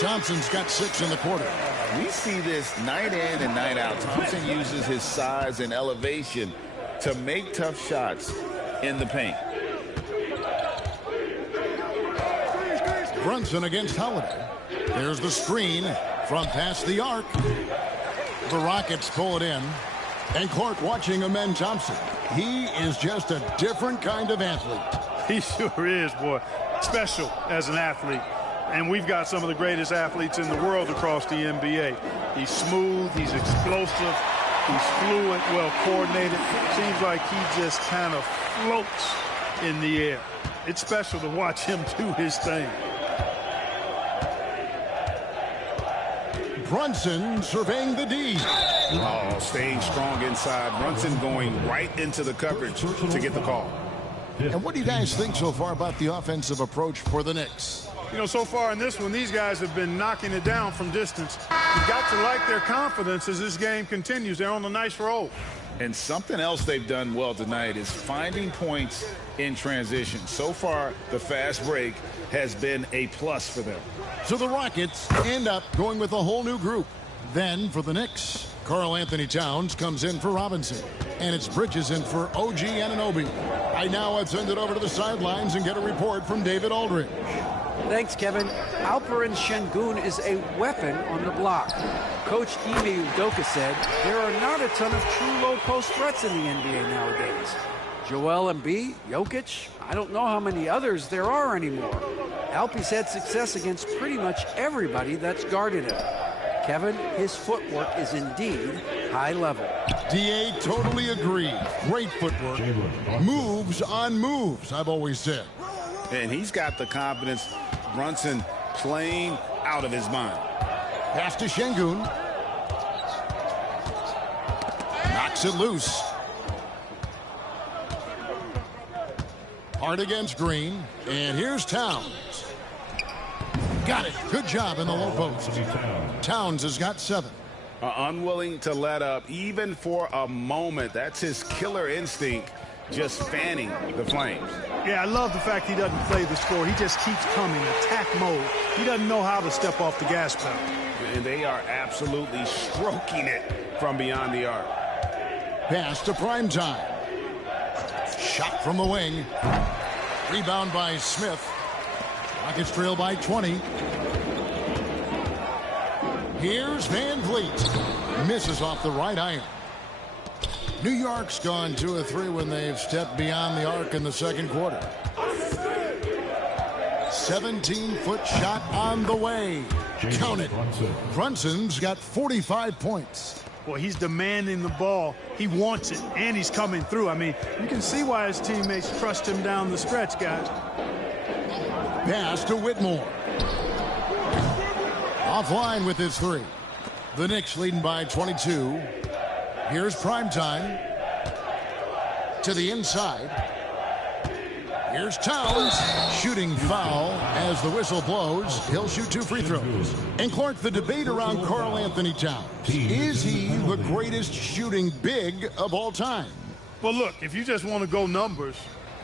Thompson's got 6 in the quarter. We see this night in and night out. Thompson uses his size and elevation to make tough shots in the paint. Brunson against Holiday. There's the screen from past the arc. The Rockets pull it in. And Clark watching Amen Thompson. He is just a different kind of athlete. He sure is, boy. Special as an athlete. And we've got some of the greatest athletes in the world across the NBA. He's smooth, he's explosive, he's fluid, well coordinated. Seems like he just kind of floats in the air. It's special to watch him do his thing. Brunson surveying the D. Oh, staying strong inside. Brunson going right into the coverage to get the call. And what do you guys think so far about the offensive approach for the Knicks? You know, so far in this one, these guys have been knocking it down from distance. You've got to like their confidence as this game continues. They're on a nice roll. And something else they've done well tonight is finding points in transition. So far, the fast break has been a plus for them. So the Rockets end up going with a whole new group. Then for the Knicks, Karl Anthony Towns comes in for Robinson. And it's Bridges in for OG Anunoby. I now have sent it over to the sidelines and get a report from David Aldridge. Thanks, Kevin. Alperen Şengün is a weapon on the block. Coach Ime Udoka said there are not a ton of true low-post threats in the NBA nowadays. Joel Embiid, Jokic, I don't know how many others there are anymore. Alpe's had success against pretty much everybody that's guarded him. Kevin, his footwork is indeed high level. DA totally agree. Great footwork. Moves on moves, I've always said. And he's got the confidence. Brunson playing out of his mind. Pass to Şengün. Knocks it loose. Hard against Green. And here's Towns. Got it. Good job in the low post. Towns has got 7. Unwilling to let up even for a moment. That's his killer instinct, just fanning the flames. Yeah, I love the fact he doesn't play the score. He just keeps coming, attack mode. He doesn't know how to step off the gas pedal. And they are absolutely stroking it from beyond the arc. Pass to Primetime. Shot from the wing. Rebound by Smith. Rockets trail by 20. Here's Van Vliet. Misses off the right iron. New York's gone 2 of 3 when they've stepped beyond the arc in the second quarter. 17-foot shot on the way. Count it. Brunson's got 45 points. Boy, he's demanding the ball. He wants it, and he's coming through. I mean, you can see why his teammates trust him down the stretch, guys. Pass to Whitmore. Offline with his three. The Knicks leading by 22. Here's Primetime. To the inside. Here's Towns. Shooting foul as the whistle blows. He'll shoot 2 free throws. And Clark, the debate around Karl Anthony Towns. Is he the greatest shooting big of all time? Well, look, if you just want to go numbers,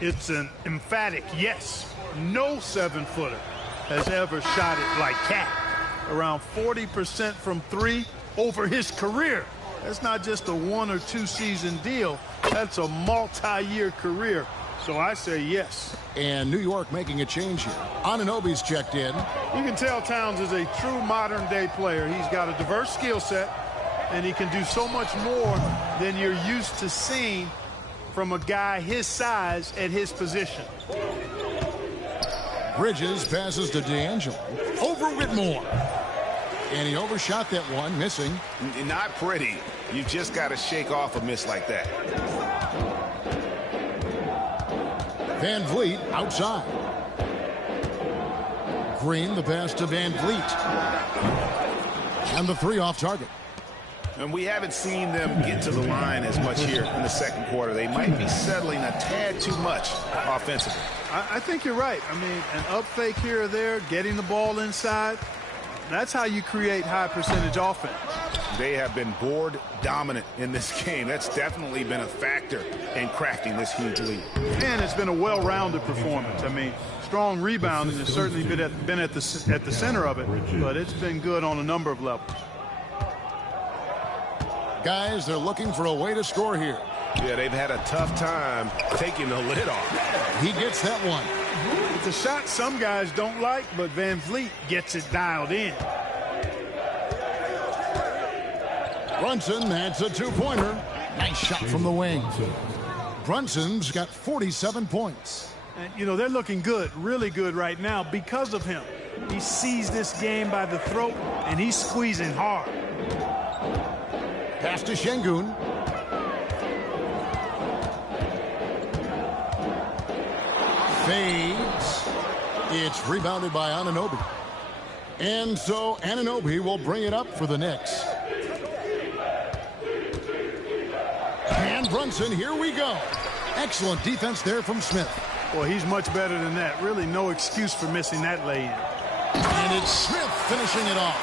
it's an emphatic yes. No 7-footer has ever shot it like Cat. Around 40% from 3 over his career. That's not just a 1 or 2 season deal. That's a multi-year career. So I say yes. And New York making a change here. Anunoby's checked in. You can tell Towns is a true modern-day player. He's got a diverse skill set, and he can do so much more than you're used to seeing from a guy his size at his position. Bridges passes to D'Angelo. Over Whitmore. And he overshot that one, missing. Not pretty. You just got to shake off a miss like that. Van Vliet outside. Green, the pass to Van Vliet. And the 3 off target. And we haven't seen them get to the line as much here in the second quarter. They might be settling a tad too much offensively. I think you're right. I mean, an up fake here or there, getting the ball inside, that's how you create high percentage offense. They have been board dominant in this game. That's definitely been a factor in crafting this huge lead. And it's been a well-rounded performance. I mean, strong rebounding has certainly been at the center of it, but it's been good on a number of levels. Guys, they're looking for a way to score here. Yeah, they've had a tough time taking the lid off. He gets that one. It's a shot some guys don't like, but Van Vliet gets it dialed in. Brunson, that's a 2-pointer. Nice shot from the wing. Brunson's got 47 points. And, you know, they're looking good, really good right now because of him. He sees this game by the throat, and he's squeezing hard. Pass to Şengün. Fades. It's rebounded by Anunoby. And so Anunoby will bring it up for the Knicks. And Brunson, here we go. Excellent defense there from Smith. Well, he's much better than that. Really no excuse for missing that lay-in. And it's Smith finishing it off.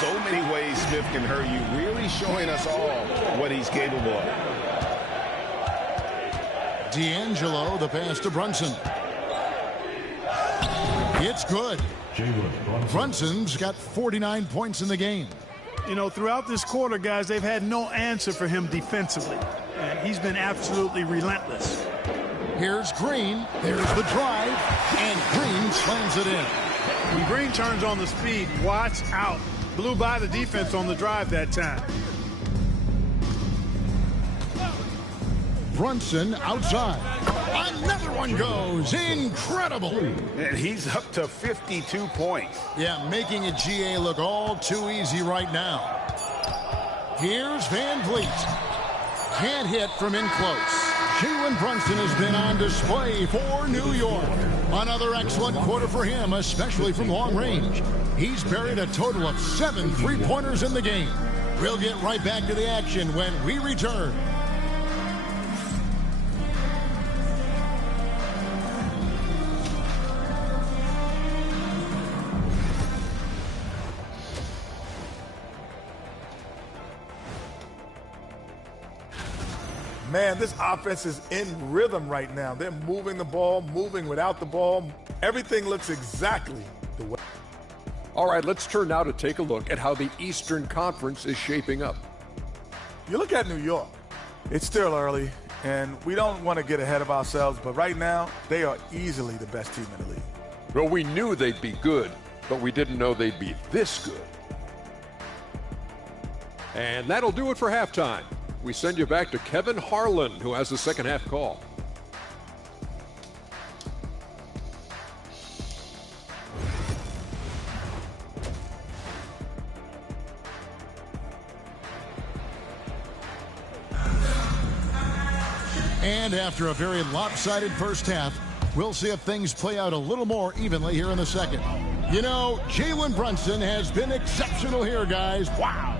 So many ways Smith can hurt you, really showing us all what he's capable of. D'Angelo, the pass to Brunson. It's good. Brunson's got 49 points in the game. You know, throughout this quarter, guys, they've had no answer for him defensively. And he's been absolutely relentless. Here's Green. There's the drive. And Green slams it in. When Green turns on the speed, watch out. Blew by the defense on the drive that time. Brunson outside. Another one goes. Incredible. And he's up to 52 points. Yeah, making a GA look all too easy right now. Here's Van Vliet. Can't hit from in close. Jalen Brunson has been on display for New York. Another excellent quarter for him, especially from long range. He's buried a total of 7 3-pointers in the game. We'll get right back to the action when we return. Man, this offense is in rhythm right now. They're moving the ball, moving without the ball. Everything looks exactly the way. All right, let's turn now to take a look at how the Eastern Conference is shaping up. You look at New York. It's still early, and we don't want to get ahead of ourselves, but right now, they are easily the best team in the league. Well, we knew they'd be good, but we didn't know they'd be this good. And that'll do it for halftime. We send you back to Kevin Harlan, who has the second half call. And after a very lopsided first half, we'll see if things play out a little more evenly here in the second. You know, Jalen Brunson has been exceptional here, guys. Wow.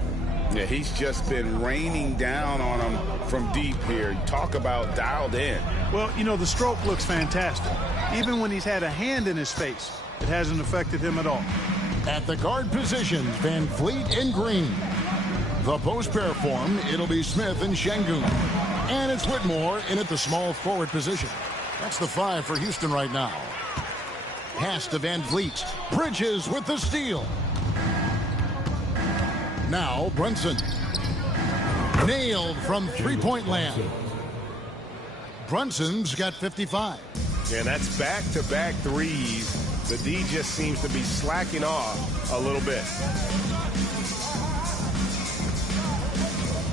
Yeah, he's just been raining down on him from deep here. Talk about dialed in. Well, you know, the stroke looks fantastic. Even when he's had a hand in his face, it hasn't affected him at all. At the guard positions, Van Vliet and Green. The post pair form, it'll be Smith and Şengün. And it's Whitmore in at the small forward position. That's the 5 for Houston right now. Pass to Van Vliet. Bridges with the steal. Now Brunson. Nailed from three-point land. Brunson's got 55. Yeah, that's back-to-back threes. The D just seems to be slacking off a little bit.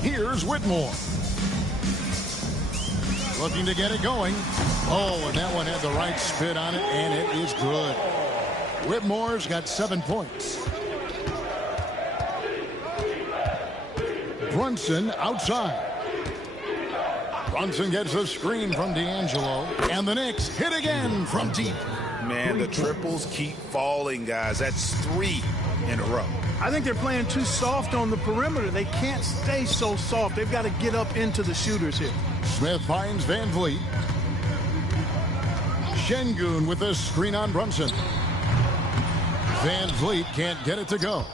Here's Whitmore. Looking to get it going. Oh, and that one had the right spin on it, and it is good. Whitmore's got 7 points. Brunson outside. Brunson gets a screen from D'Angelo, and the Knicks hit again from deep. Man, the triples keep falling, guys. That's 3 in a row. I think they're playing too soft on the perimeter. They can't stay so soft. They've got to get up into the shooters here. Smith finds Van Vliet. Şengün with a screen on Brunson. Van Vliet can't get it to go.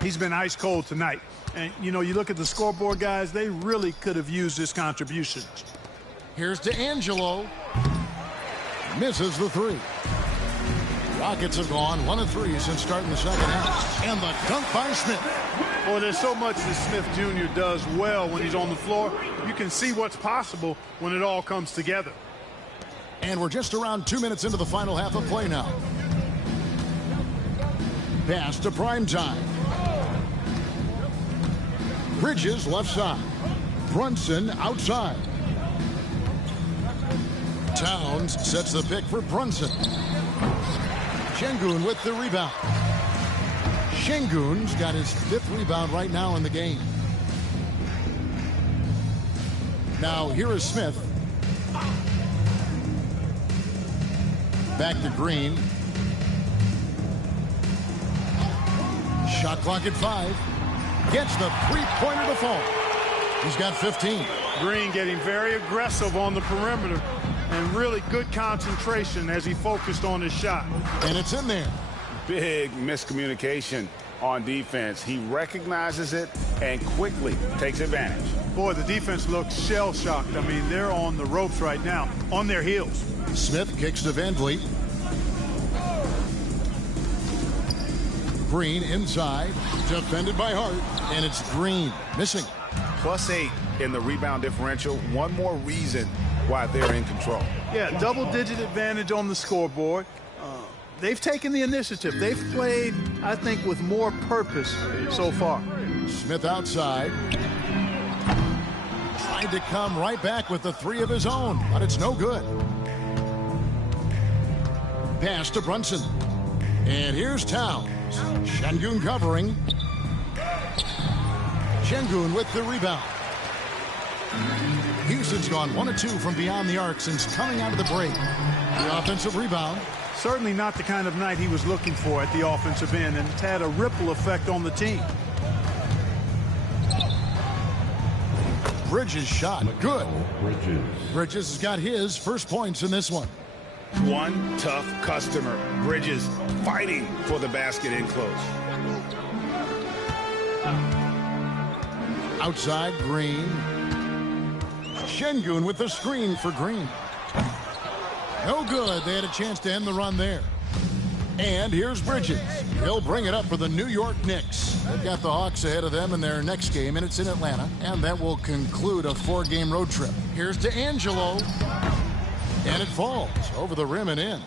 He's been ice cold tonight. And, you know, you look at the scoreboard, guys, they really could have used this contribution. Here's D'Angelo. Misses the 3. Rockets have gone 1 of 3 since starting the second half. And the dunk by Smith. Boy, there's so much that Smith Jr. does well when he's on the floor. You can see what's possible when it all comes together. And we're just around 2 minutes into the final half of play now. Pass to Primetime. Bridges left side. Brunson outside. Towns sets the pick for Brunson. Şengün with the rebound. Şengün's got his 5th rebound right now in the game. Now here is Smith. Back to Green. Shot clock at 5. Gets the three-pointer to fall. He's got 15. Green getting very aggressive on the perimeter and really good concentration as he focused on his shot. And it's in there. Big miscommunication on defense. He recognizes it and quickly takes advantage. Boy, the defense looks shell-shocked. I mean, they're on the ropes right now, on their heels. Smith kicks to Van Vliet. Green inside, defended by Hart, and it's Green missing. +8 in the rebound differential. One more reason why they're in control. Yeah, double-digit advantage on the scoreboard. They've taken the initiative. They've played, I think, with more purpose so far. Smith outside. Tried to come right back with the 3 of his own, but it's no good. Pass to Brunson. And here's Towns. Şengün covering. Şengün with the rebound. Houston's gone 1 of 2 from beyond the arc since coming out of the break. The offensive rebound. Certainly not the kind of night he was looking for at the offensive end, and it's had a ripple effect on the team. Bridges shot. Good. Bridges has got his first points in this one. One tough customer. Bridges fighting for the basket in close. Outside, Green. Şengün with the screen for Green. No good. They had a chance to end the run there. And here's Bridges. He'll bring it up for the New York Knicks. They've got the Hawks ahead of them in their next game, and it's in Atlanta. And that will conclude a 4-game road trip. Here's D'Angelo. And it falls over the rim and in.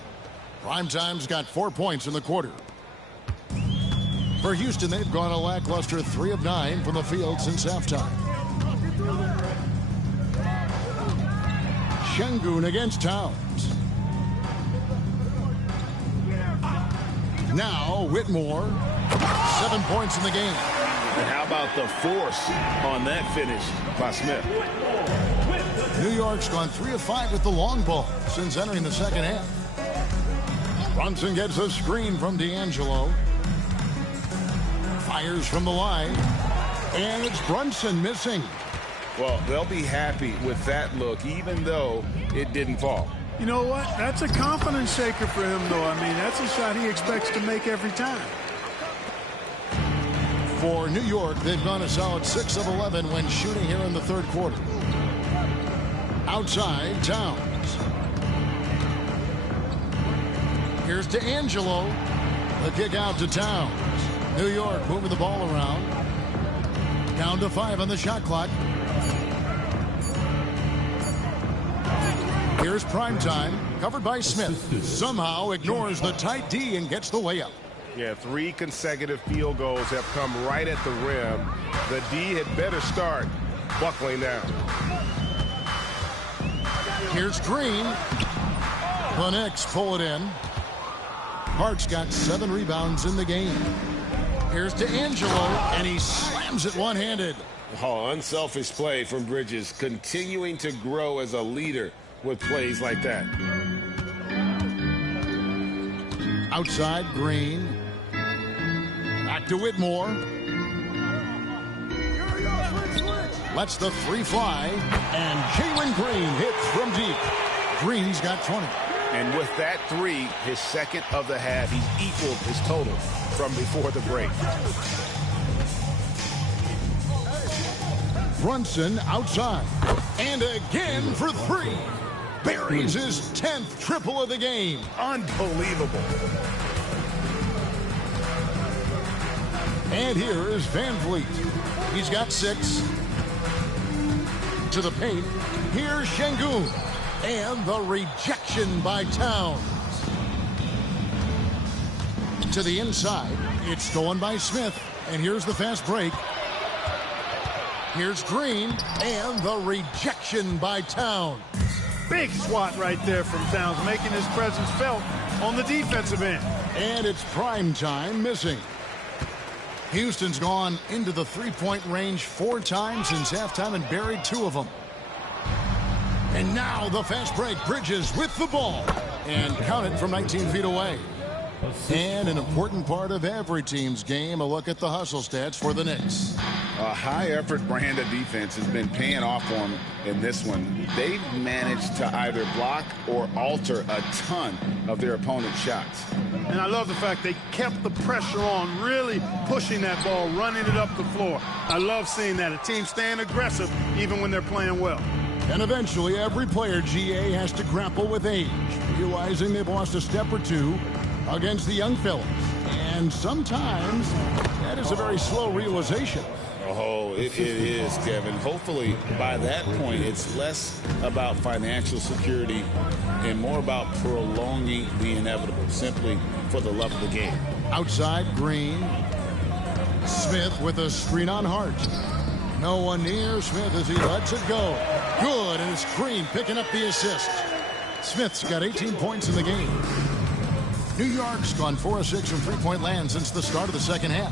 Primetime's got 4 points in the quarter. For Houston, they've gone a lackluster 3 of 9 from the field since halftime. Şengün against Towns. Now Whitmore, 7 points in the game. And how about the force on that finish by Smith? New York's gone 3 of 5 with the long ball since entering the second half. Brunson gets a screen from D'Angelo. Fires from the line. And it's Brunson missing. Well, they'll be happy with that look, even though it didn't fall. You know what? That's a confidence shaker for him, though. I mean, that's a shot he expects to make every time. For New York, they've gone a solid 6 of 11 when shooting here in the third quarter. Outside, Towns. Here's D'Angelo. The kick out to Towns. New York moving the ball around. Down to 5 on the shot clock. Here's Primetime, covered by Smith. Somehow ignores the tight D and gets the layup. Yeah, 3 consecutive field goals have come right at the rim. The D had better start buckling down. Here's Green. The Knicks pull it in. Hart's got 7 rebounds in the game. Here's D'Angelo, and he slams it one-handed. Oh, unselfish play from Bridges, continuing to grow as a leader with plays like that. Outside, Green. Back to Whitmore. Lets the 3 fly, and Jalen Green hits from deep. Green's got 20. And with that 3, his second of the half, he equaled his total from before the break. Brunson outside. And again for 3. Buries his 10th triple of the game. Unbelievable. And here is Van Vliet. He's got 6. To the paint. Here's Şengün. And the rejection by Towns. To the inside. It's stolen by Smith. And here's the fast break. Here's Green. And the rejection by Towns. Big swat right there from Towns, making his presence felt on the defensive end. And it's Primetime missing. Houston's gone into the 3-point range 4 times since halftime and buried 2 of them. And now the fast break. Bridges with the ball. And count it from 19 feet away. And an important part of every team's game, a look at the hustle stats for the Knicks. A high-effort brand of defense has been paying off for them in this one. They've managed to either block or alter a ton of their opponent's shots. And I love the fact they kept the pressure on, really pushing that ball, running it up the floor. I love seeing that. A team staying aggressive even when they're playing well. And eventually, every player, GA, has to grapple with age, realizing they've lost a step or 2 against the young fellas. And sometimes that is a very slow realization. Oh, it is, Kevin. Hopefully, by that point, it's less about financial security and more about prolonging the inevitable, simply for the love of the game. Outside, Green. Smith with a screen on Hart. No one near Smith as he lets it go. Good, and it's Green picking up the assist. Smith's got 18 points in the game. New York's gone 4 of 6 from three-point land since the start of the second half.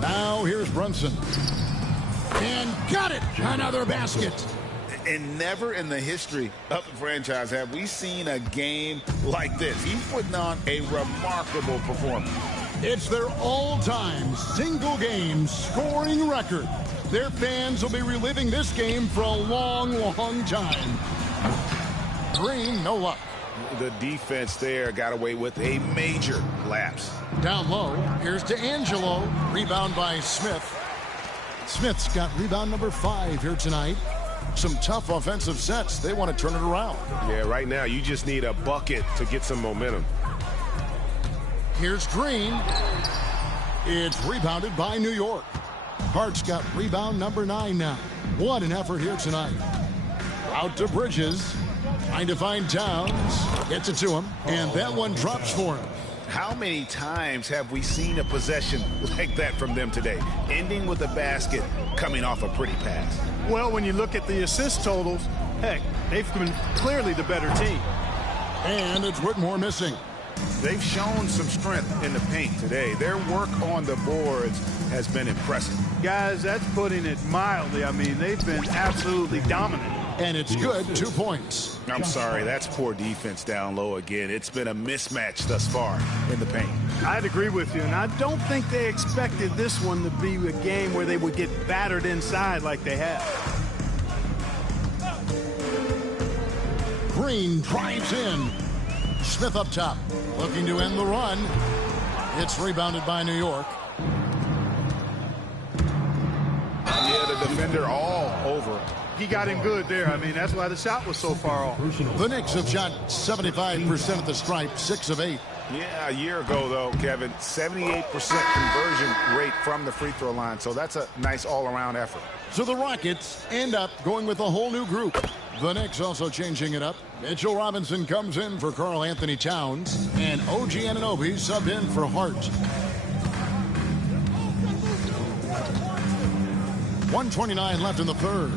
Now here's Brunson. And got it! Another basket. And never in the history of the franchise have we seen a game like this. He's putting on a remarkable performance. It's their all-time single-game scoring record. Their fans will be reliving this game for a long, long time. Green, no luck. The defense there got away with a major lapse. Down low, here's D'Angelo. Rebound by Smith. Smith's got rebound number 5 here tonight. Some tough offensive sets. They want to turn it around. Yeah, right now you just need a bucket to get some momentum. Here's Green. It's rebounded by New York. Hart's got rebound number 9 now. What an effort here tonight. Out to Bridges. Trying to find Towns. Gets it to him. And that one drops for him. How many times have we seen a possession like that from them today? Ending with a basket, coming off a pretty pass. Well, when you look at the assist totals, heck, they've been clearly the better team. And it's Whitmore missing. They've shown some strength in the paint today. Their work on the boards has been impressive. Guys, that's putting it mildly. I mean, they've been absolutely dominant. And it's good, 2 points. I'm sorry, that's poor defense down low again. It's been a mismatch thus far in the paint. I'd agree with you, and I don't think they expected this one to be a game where they would get battered inside like they have. Green drives in. Smith up top, looking to end the run. It's rebounded by New York. Yeah, the defender all over. He got him good there. I mean, that's why the shot was so far off. The Knicks have shot 75% at the stripe, 6 of 8. Yeah, a year ago, though, Kevin, 78% conversion rate from the free throw line. So that's a nice all-around effort. So the Rockets end up going with a whole new group. The Knicks also changing it up. Mitchell Robinson comes in for Karl Anthony Towns, and OG Anunoby subbed in for Hart. 1:29 left in the third.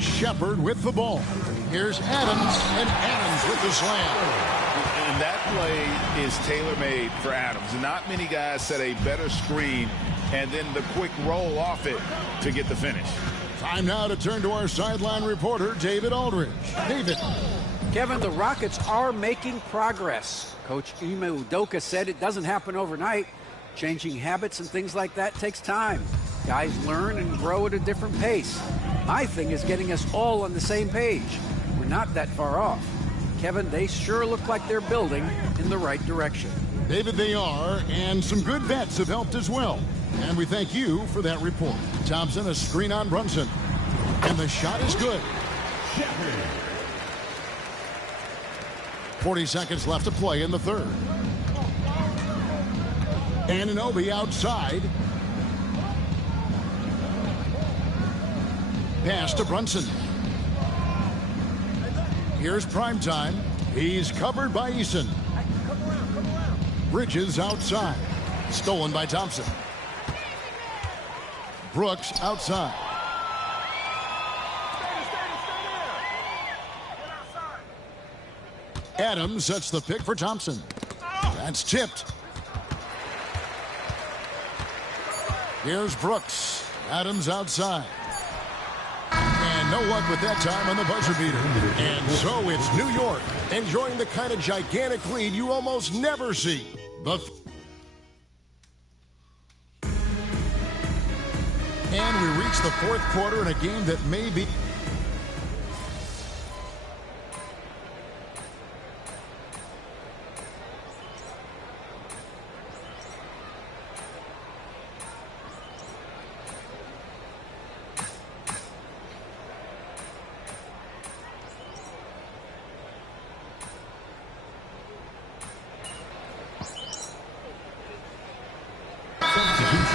Shepard with the ball. Here's Adams, and Adams with the slam. And that play is tailor-made for Adams. Not many guys set a better screen and then the quick roll off it to get the finish. Time now to turn to our sideline reporter, David Aldridge. David. Kevin, the Rockets are making progress. Coach Ime Udoka said it doesn't happen overnight. Changing habits and things like that takes time. Guys learn and grow at a different pace. My thing is getting us all on the same page. We're not that far off. Kevin, they sure look like they're building in the right direction. David, they are, and some good vets have helped as well. And we thank you for that report. Thompson, a screen on Brunson. And the shot is good. 40 seconds left to play in the third. Anunoby outside. Pass to Brunson. Here's Primetime. He's covered by Eason. Bridges outside. Stolen by Thompson. Brooks outside. Adams sets the pick for Thompson. That's tipped. Here's Brooks. Adams outside. And no luck with that time on the buzzer beater. And so it's New York enjoying the kind of gigantic lead you almost never see. And we reach the fourth quarter in a game that may be...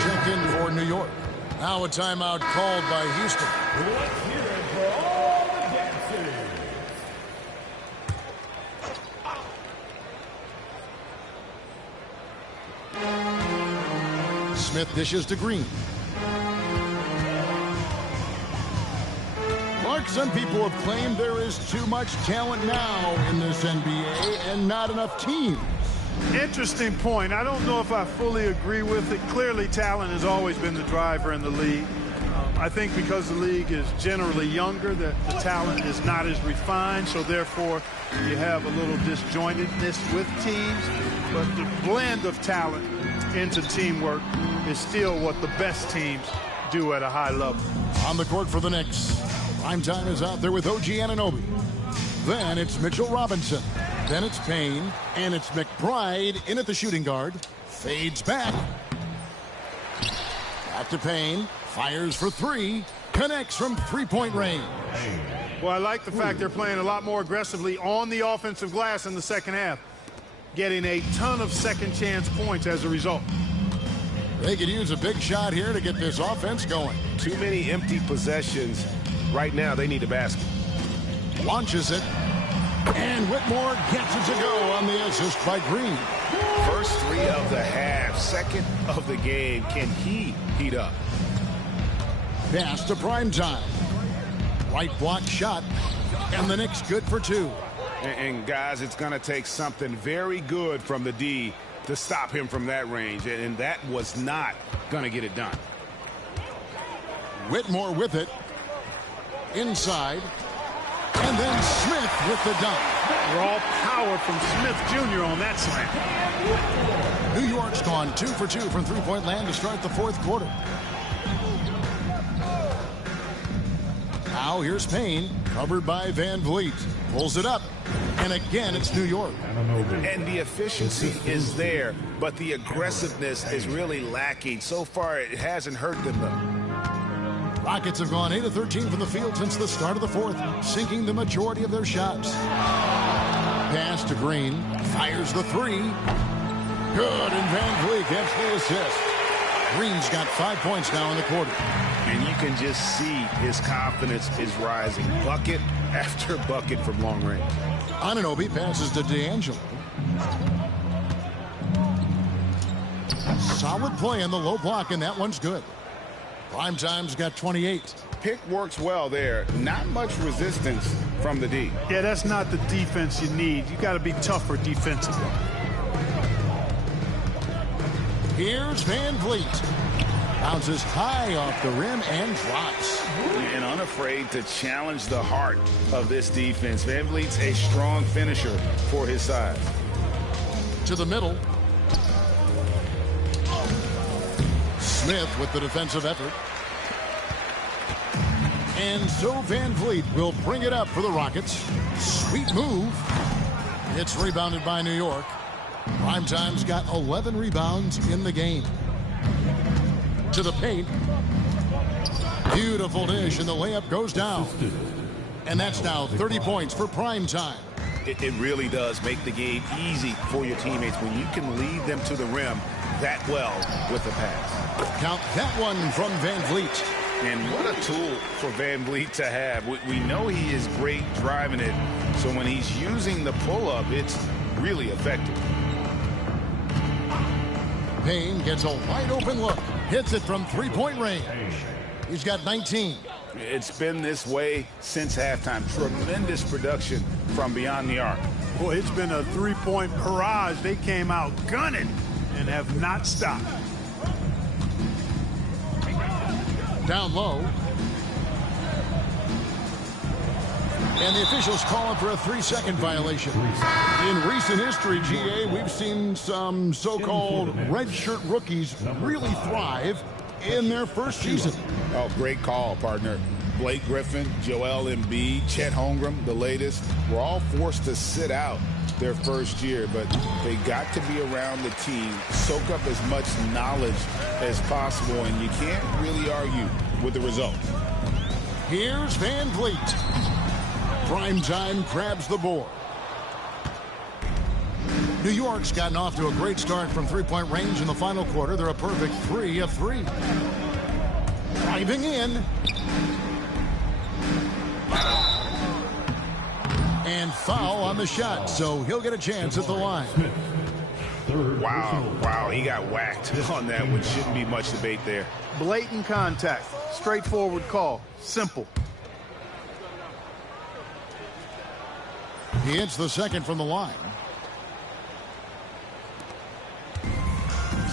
Checked in for New York. Now a timeout called by Houston. Let's hear it for all the dancers. Smith dishes to Green. Mark, some people have claimed there is too much talent now in this NBA and not enough teams. Interesting point. I don't know if I fully agree with it. Clearly, talent has always been the driver in the league. I think because the league is generally younger, that the talent is not as refined, so therefore you have a little disjointedness with teams. But the blend of talent into teamwork is still what the best teams do at a high level. On the court for the Knicks, Primetime is out there with OG Anunoby. Then it's Mitchell Robinson. Then it's Payne, and it's McBride in at the shooting guard. Fades back. Back to Payne. Fires for three. Connects from three-point range. Well, I like the fact they're playing a lot more aggressively on the offensive glass in the second half. Getting a ton of second chance points as a result. They could use a big shot here to get this offense going. Too many empty possessions. Right now, they need a basket. Launches it. And Whitmore gets it to go on the assist by Green. First three of the half, second of the game. Can he heat up? Pass to Primetime. Right block shot. And the Knicks good for two. And guys, it's going to take something very good from the D to stop him from that range. And that was not going to get it done. Whitmore with it. Inside. And then Smith with the dunk. Raw power from Smith Jr. on that slam. New York's gone 2 for 2 from three-point land to start the fourth quarter. Now here's Payne, covered by Van Vliet. Pulls it up. And again, it's New York. And the efficiency is there, but the aggressiveness is really lacking. So far, it hasn't hurt them, though. Rockets have gone 8 of 13 from the field since the start of the fourth, sinking the majority of their shots. Pass to Green. Fires the three. Good, and Van Vliet gets the assist. Green's got 5 points now in the quarter. And you can just see his confidence is rising. Bucket after bucket from long range. Anunoby passes to D'Angelo. Solid play in the low block, and that one's good. Primetime's got 28. Pick works well there. Not much resistance from the D. Yeah, that's not the defense you need. You got to be tougher defensively. Here's Van Vliet. Bounces high off the rim and drops. And unafraid to challenge the heart of this defense. Van Vliet's a strong finisher for his size. To the middle. Smith with the defensive effort. And so Van Vliet will bring it up for the Rockets. Sweet move. It's rebounded by New York. Primetime's got 11 rebounds in the game. To the paint. Beautiful dish, and the layup goes down. And that's now 30 points for Primetime. It really does make the game easy for your teammates when you can lead them to the rim that well with the pass. Count that one from Van Vliet. And what a tool for Van Vliet to have. We know he is great driving it, so when he's using the pull-up, it's really effective. Payne gets a wide open look. Hits it from three-point range. He's got 19. It's been this way since halftime. Tremendous production from beyond the arc. Boy, it's been a three-point barrage. They came out gunning and have not stopped. Down low. And the officials calling for a 3-second violation. In recent history, GA, we've seen some so-called redshirt rookies really thrive in their first season. Oh, great call, partner. Blake Griffin, Joel Embiid, Chet Holmgren, the latest, were all forced to sit out their first year, but they got to be around the team, soak up as much knowledge as possible, and you can't really argue with the result. Here's Van Vliet. Primetime grabs the board. New York's gotten off to a great start from three-point range in the final quarter. They're a perfect 3 of 3. Driving in. And foul on the shot, so he'll get a chance at the line. Wow, he got whacked on that, which shouldn't be much debate there. Blatant contact. Straightforward call. Simple. He hits the second from the line.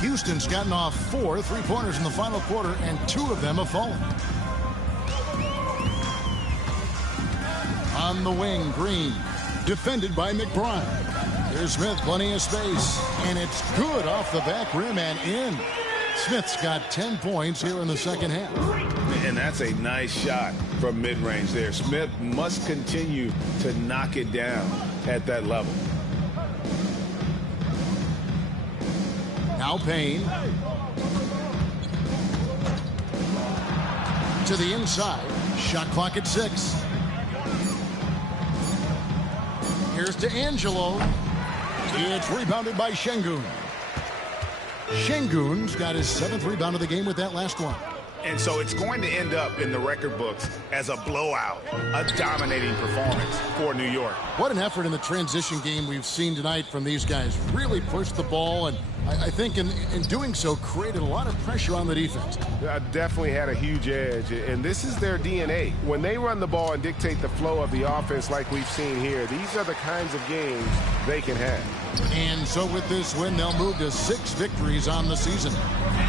Houston's gotten off 4 3-pointers in the final quarter, and 2 of them have fallen. On the wing, Green. Defended by McBride. There's Smith, plenty of space. And it's good off the back rim and in. Smith's got 10 points here in the second half. And that's a nice shot from mid-range there. Smith must continue to knock it down at that level. Now Payne. To the inside. Shot clock at 6. Here's D'Angelo. It's rebounded by Şengün. Şengün's got his 7th rebound of the game with that last one. And so it's going to end up in the record books as a blowout, a dominating performance for New York. What an effort in the transition game we've seen tonight from these guys. Really pushed the ball, and I think in doing so created a lot of pressure on the defense. Definitely had a huge edge, and this is their DNA. When they run the ball and dictate the flow of the offense like we've seen here, these are the kinds of games they can have. And so with this win, they'll move to 6 victories on the season.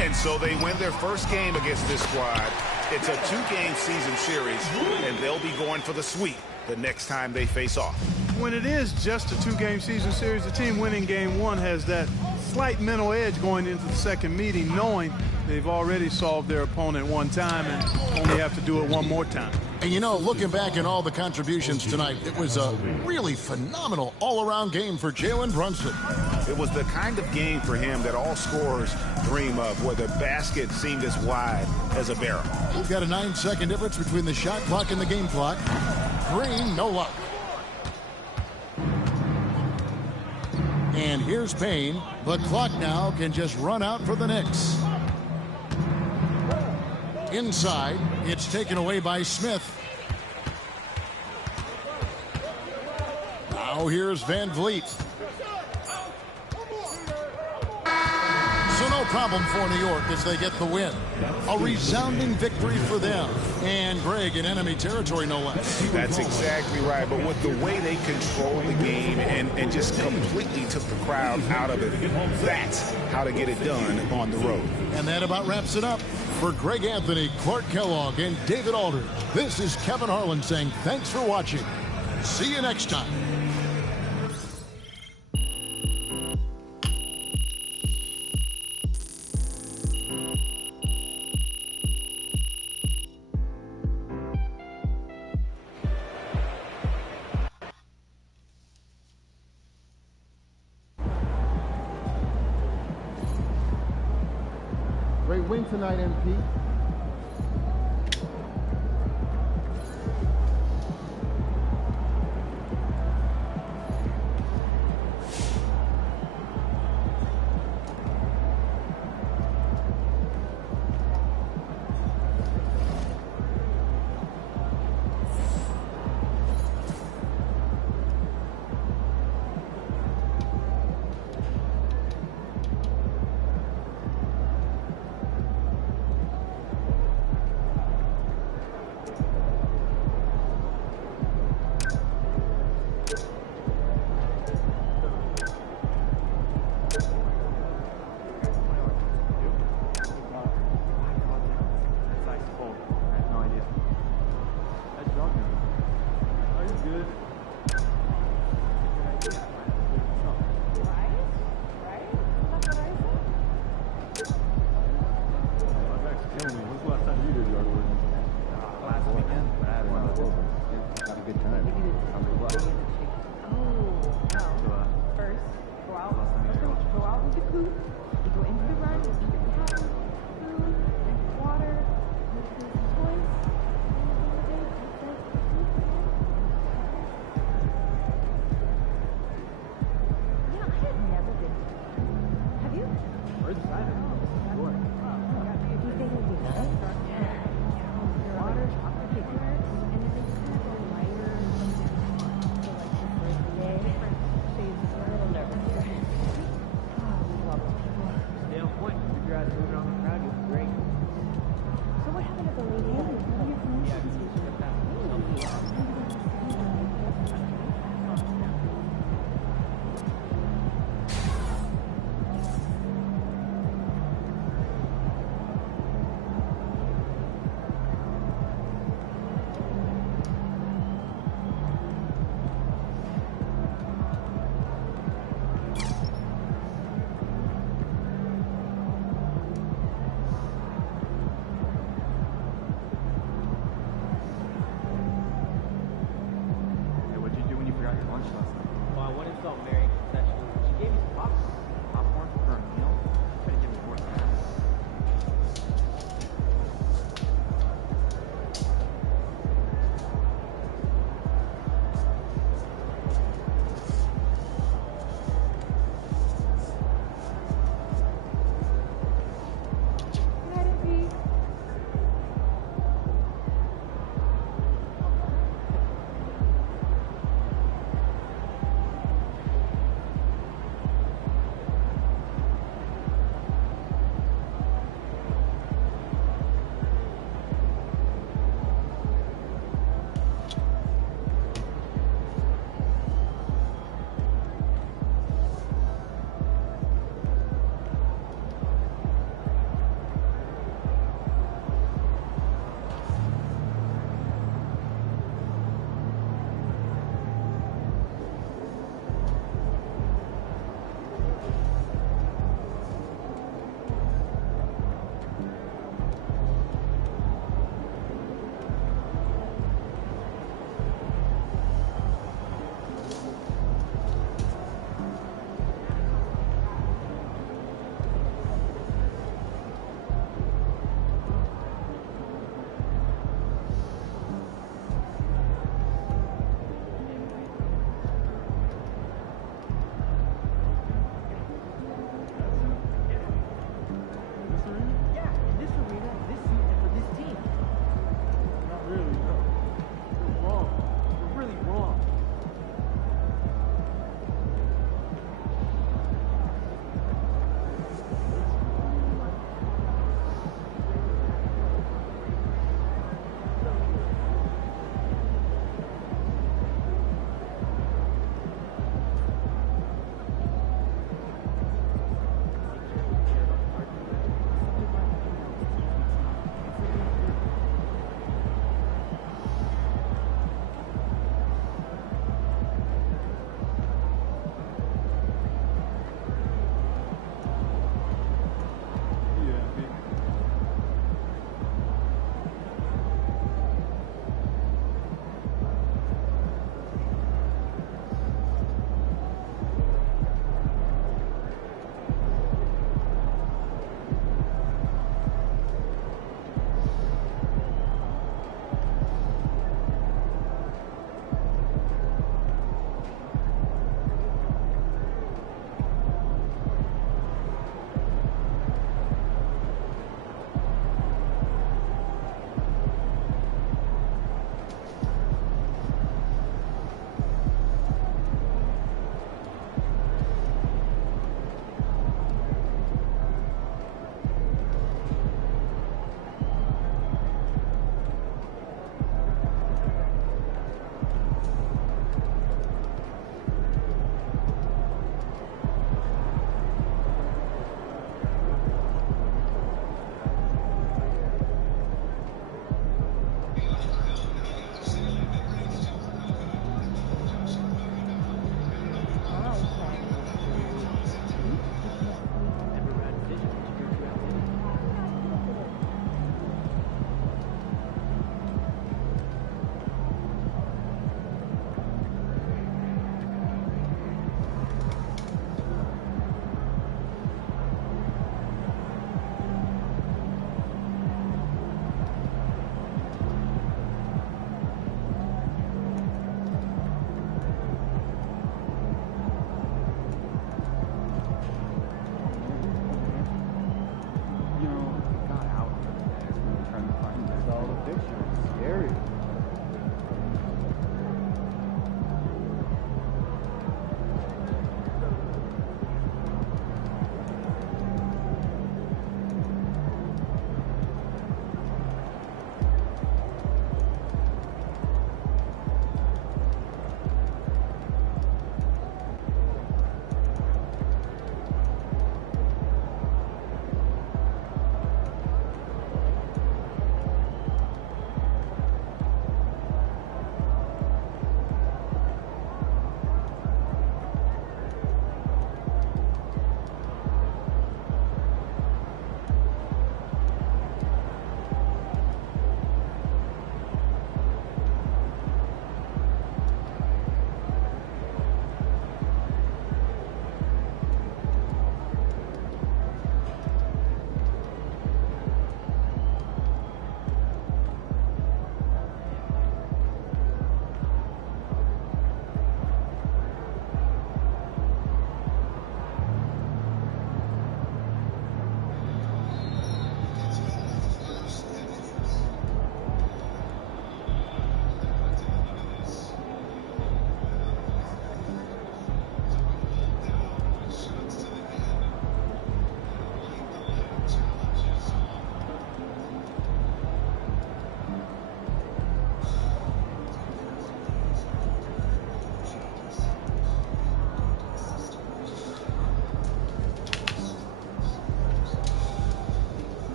And so they win their first game against this squad It's a two-game season series, and they'll be going for the sweep the next time they face off. When it is just a two-game season series, the team winning game one has that slight mental edge going into the second meeting, knowing they've already solved their opponent one time and only have to do it one more time. And you know, looking back at all the contributions tonight, it was a really phenomenal all-around game for Jalen Brunson. It was the kind of game for him that all scorers dream of, where the basket seemed as wide as a barrel. We've got a 9-second difference between the shot clock and the game clock. Green, no luck. And here's Payne. The clock now can just run out for the Knicks. Inside, it's taken away by Smith. Now here's Van Vliet. So no problem for New York as they get the win. A resounding victory for them. And Greg in enemy territory, no less. That's exactly right. But with the way they controlled the game and just completely took the crowd out of it, that's how to get it done on the road. And that about wraps it up. For Greg Anthony, Clark Kellogg, and David Aldridge, this is Kevin Harlan saying thanks for watching. See you next time. Great win tonight, MP.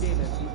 game, MP.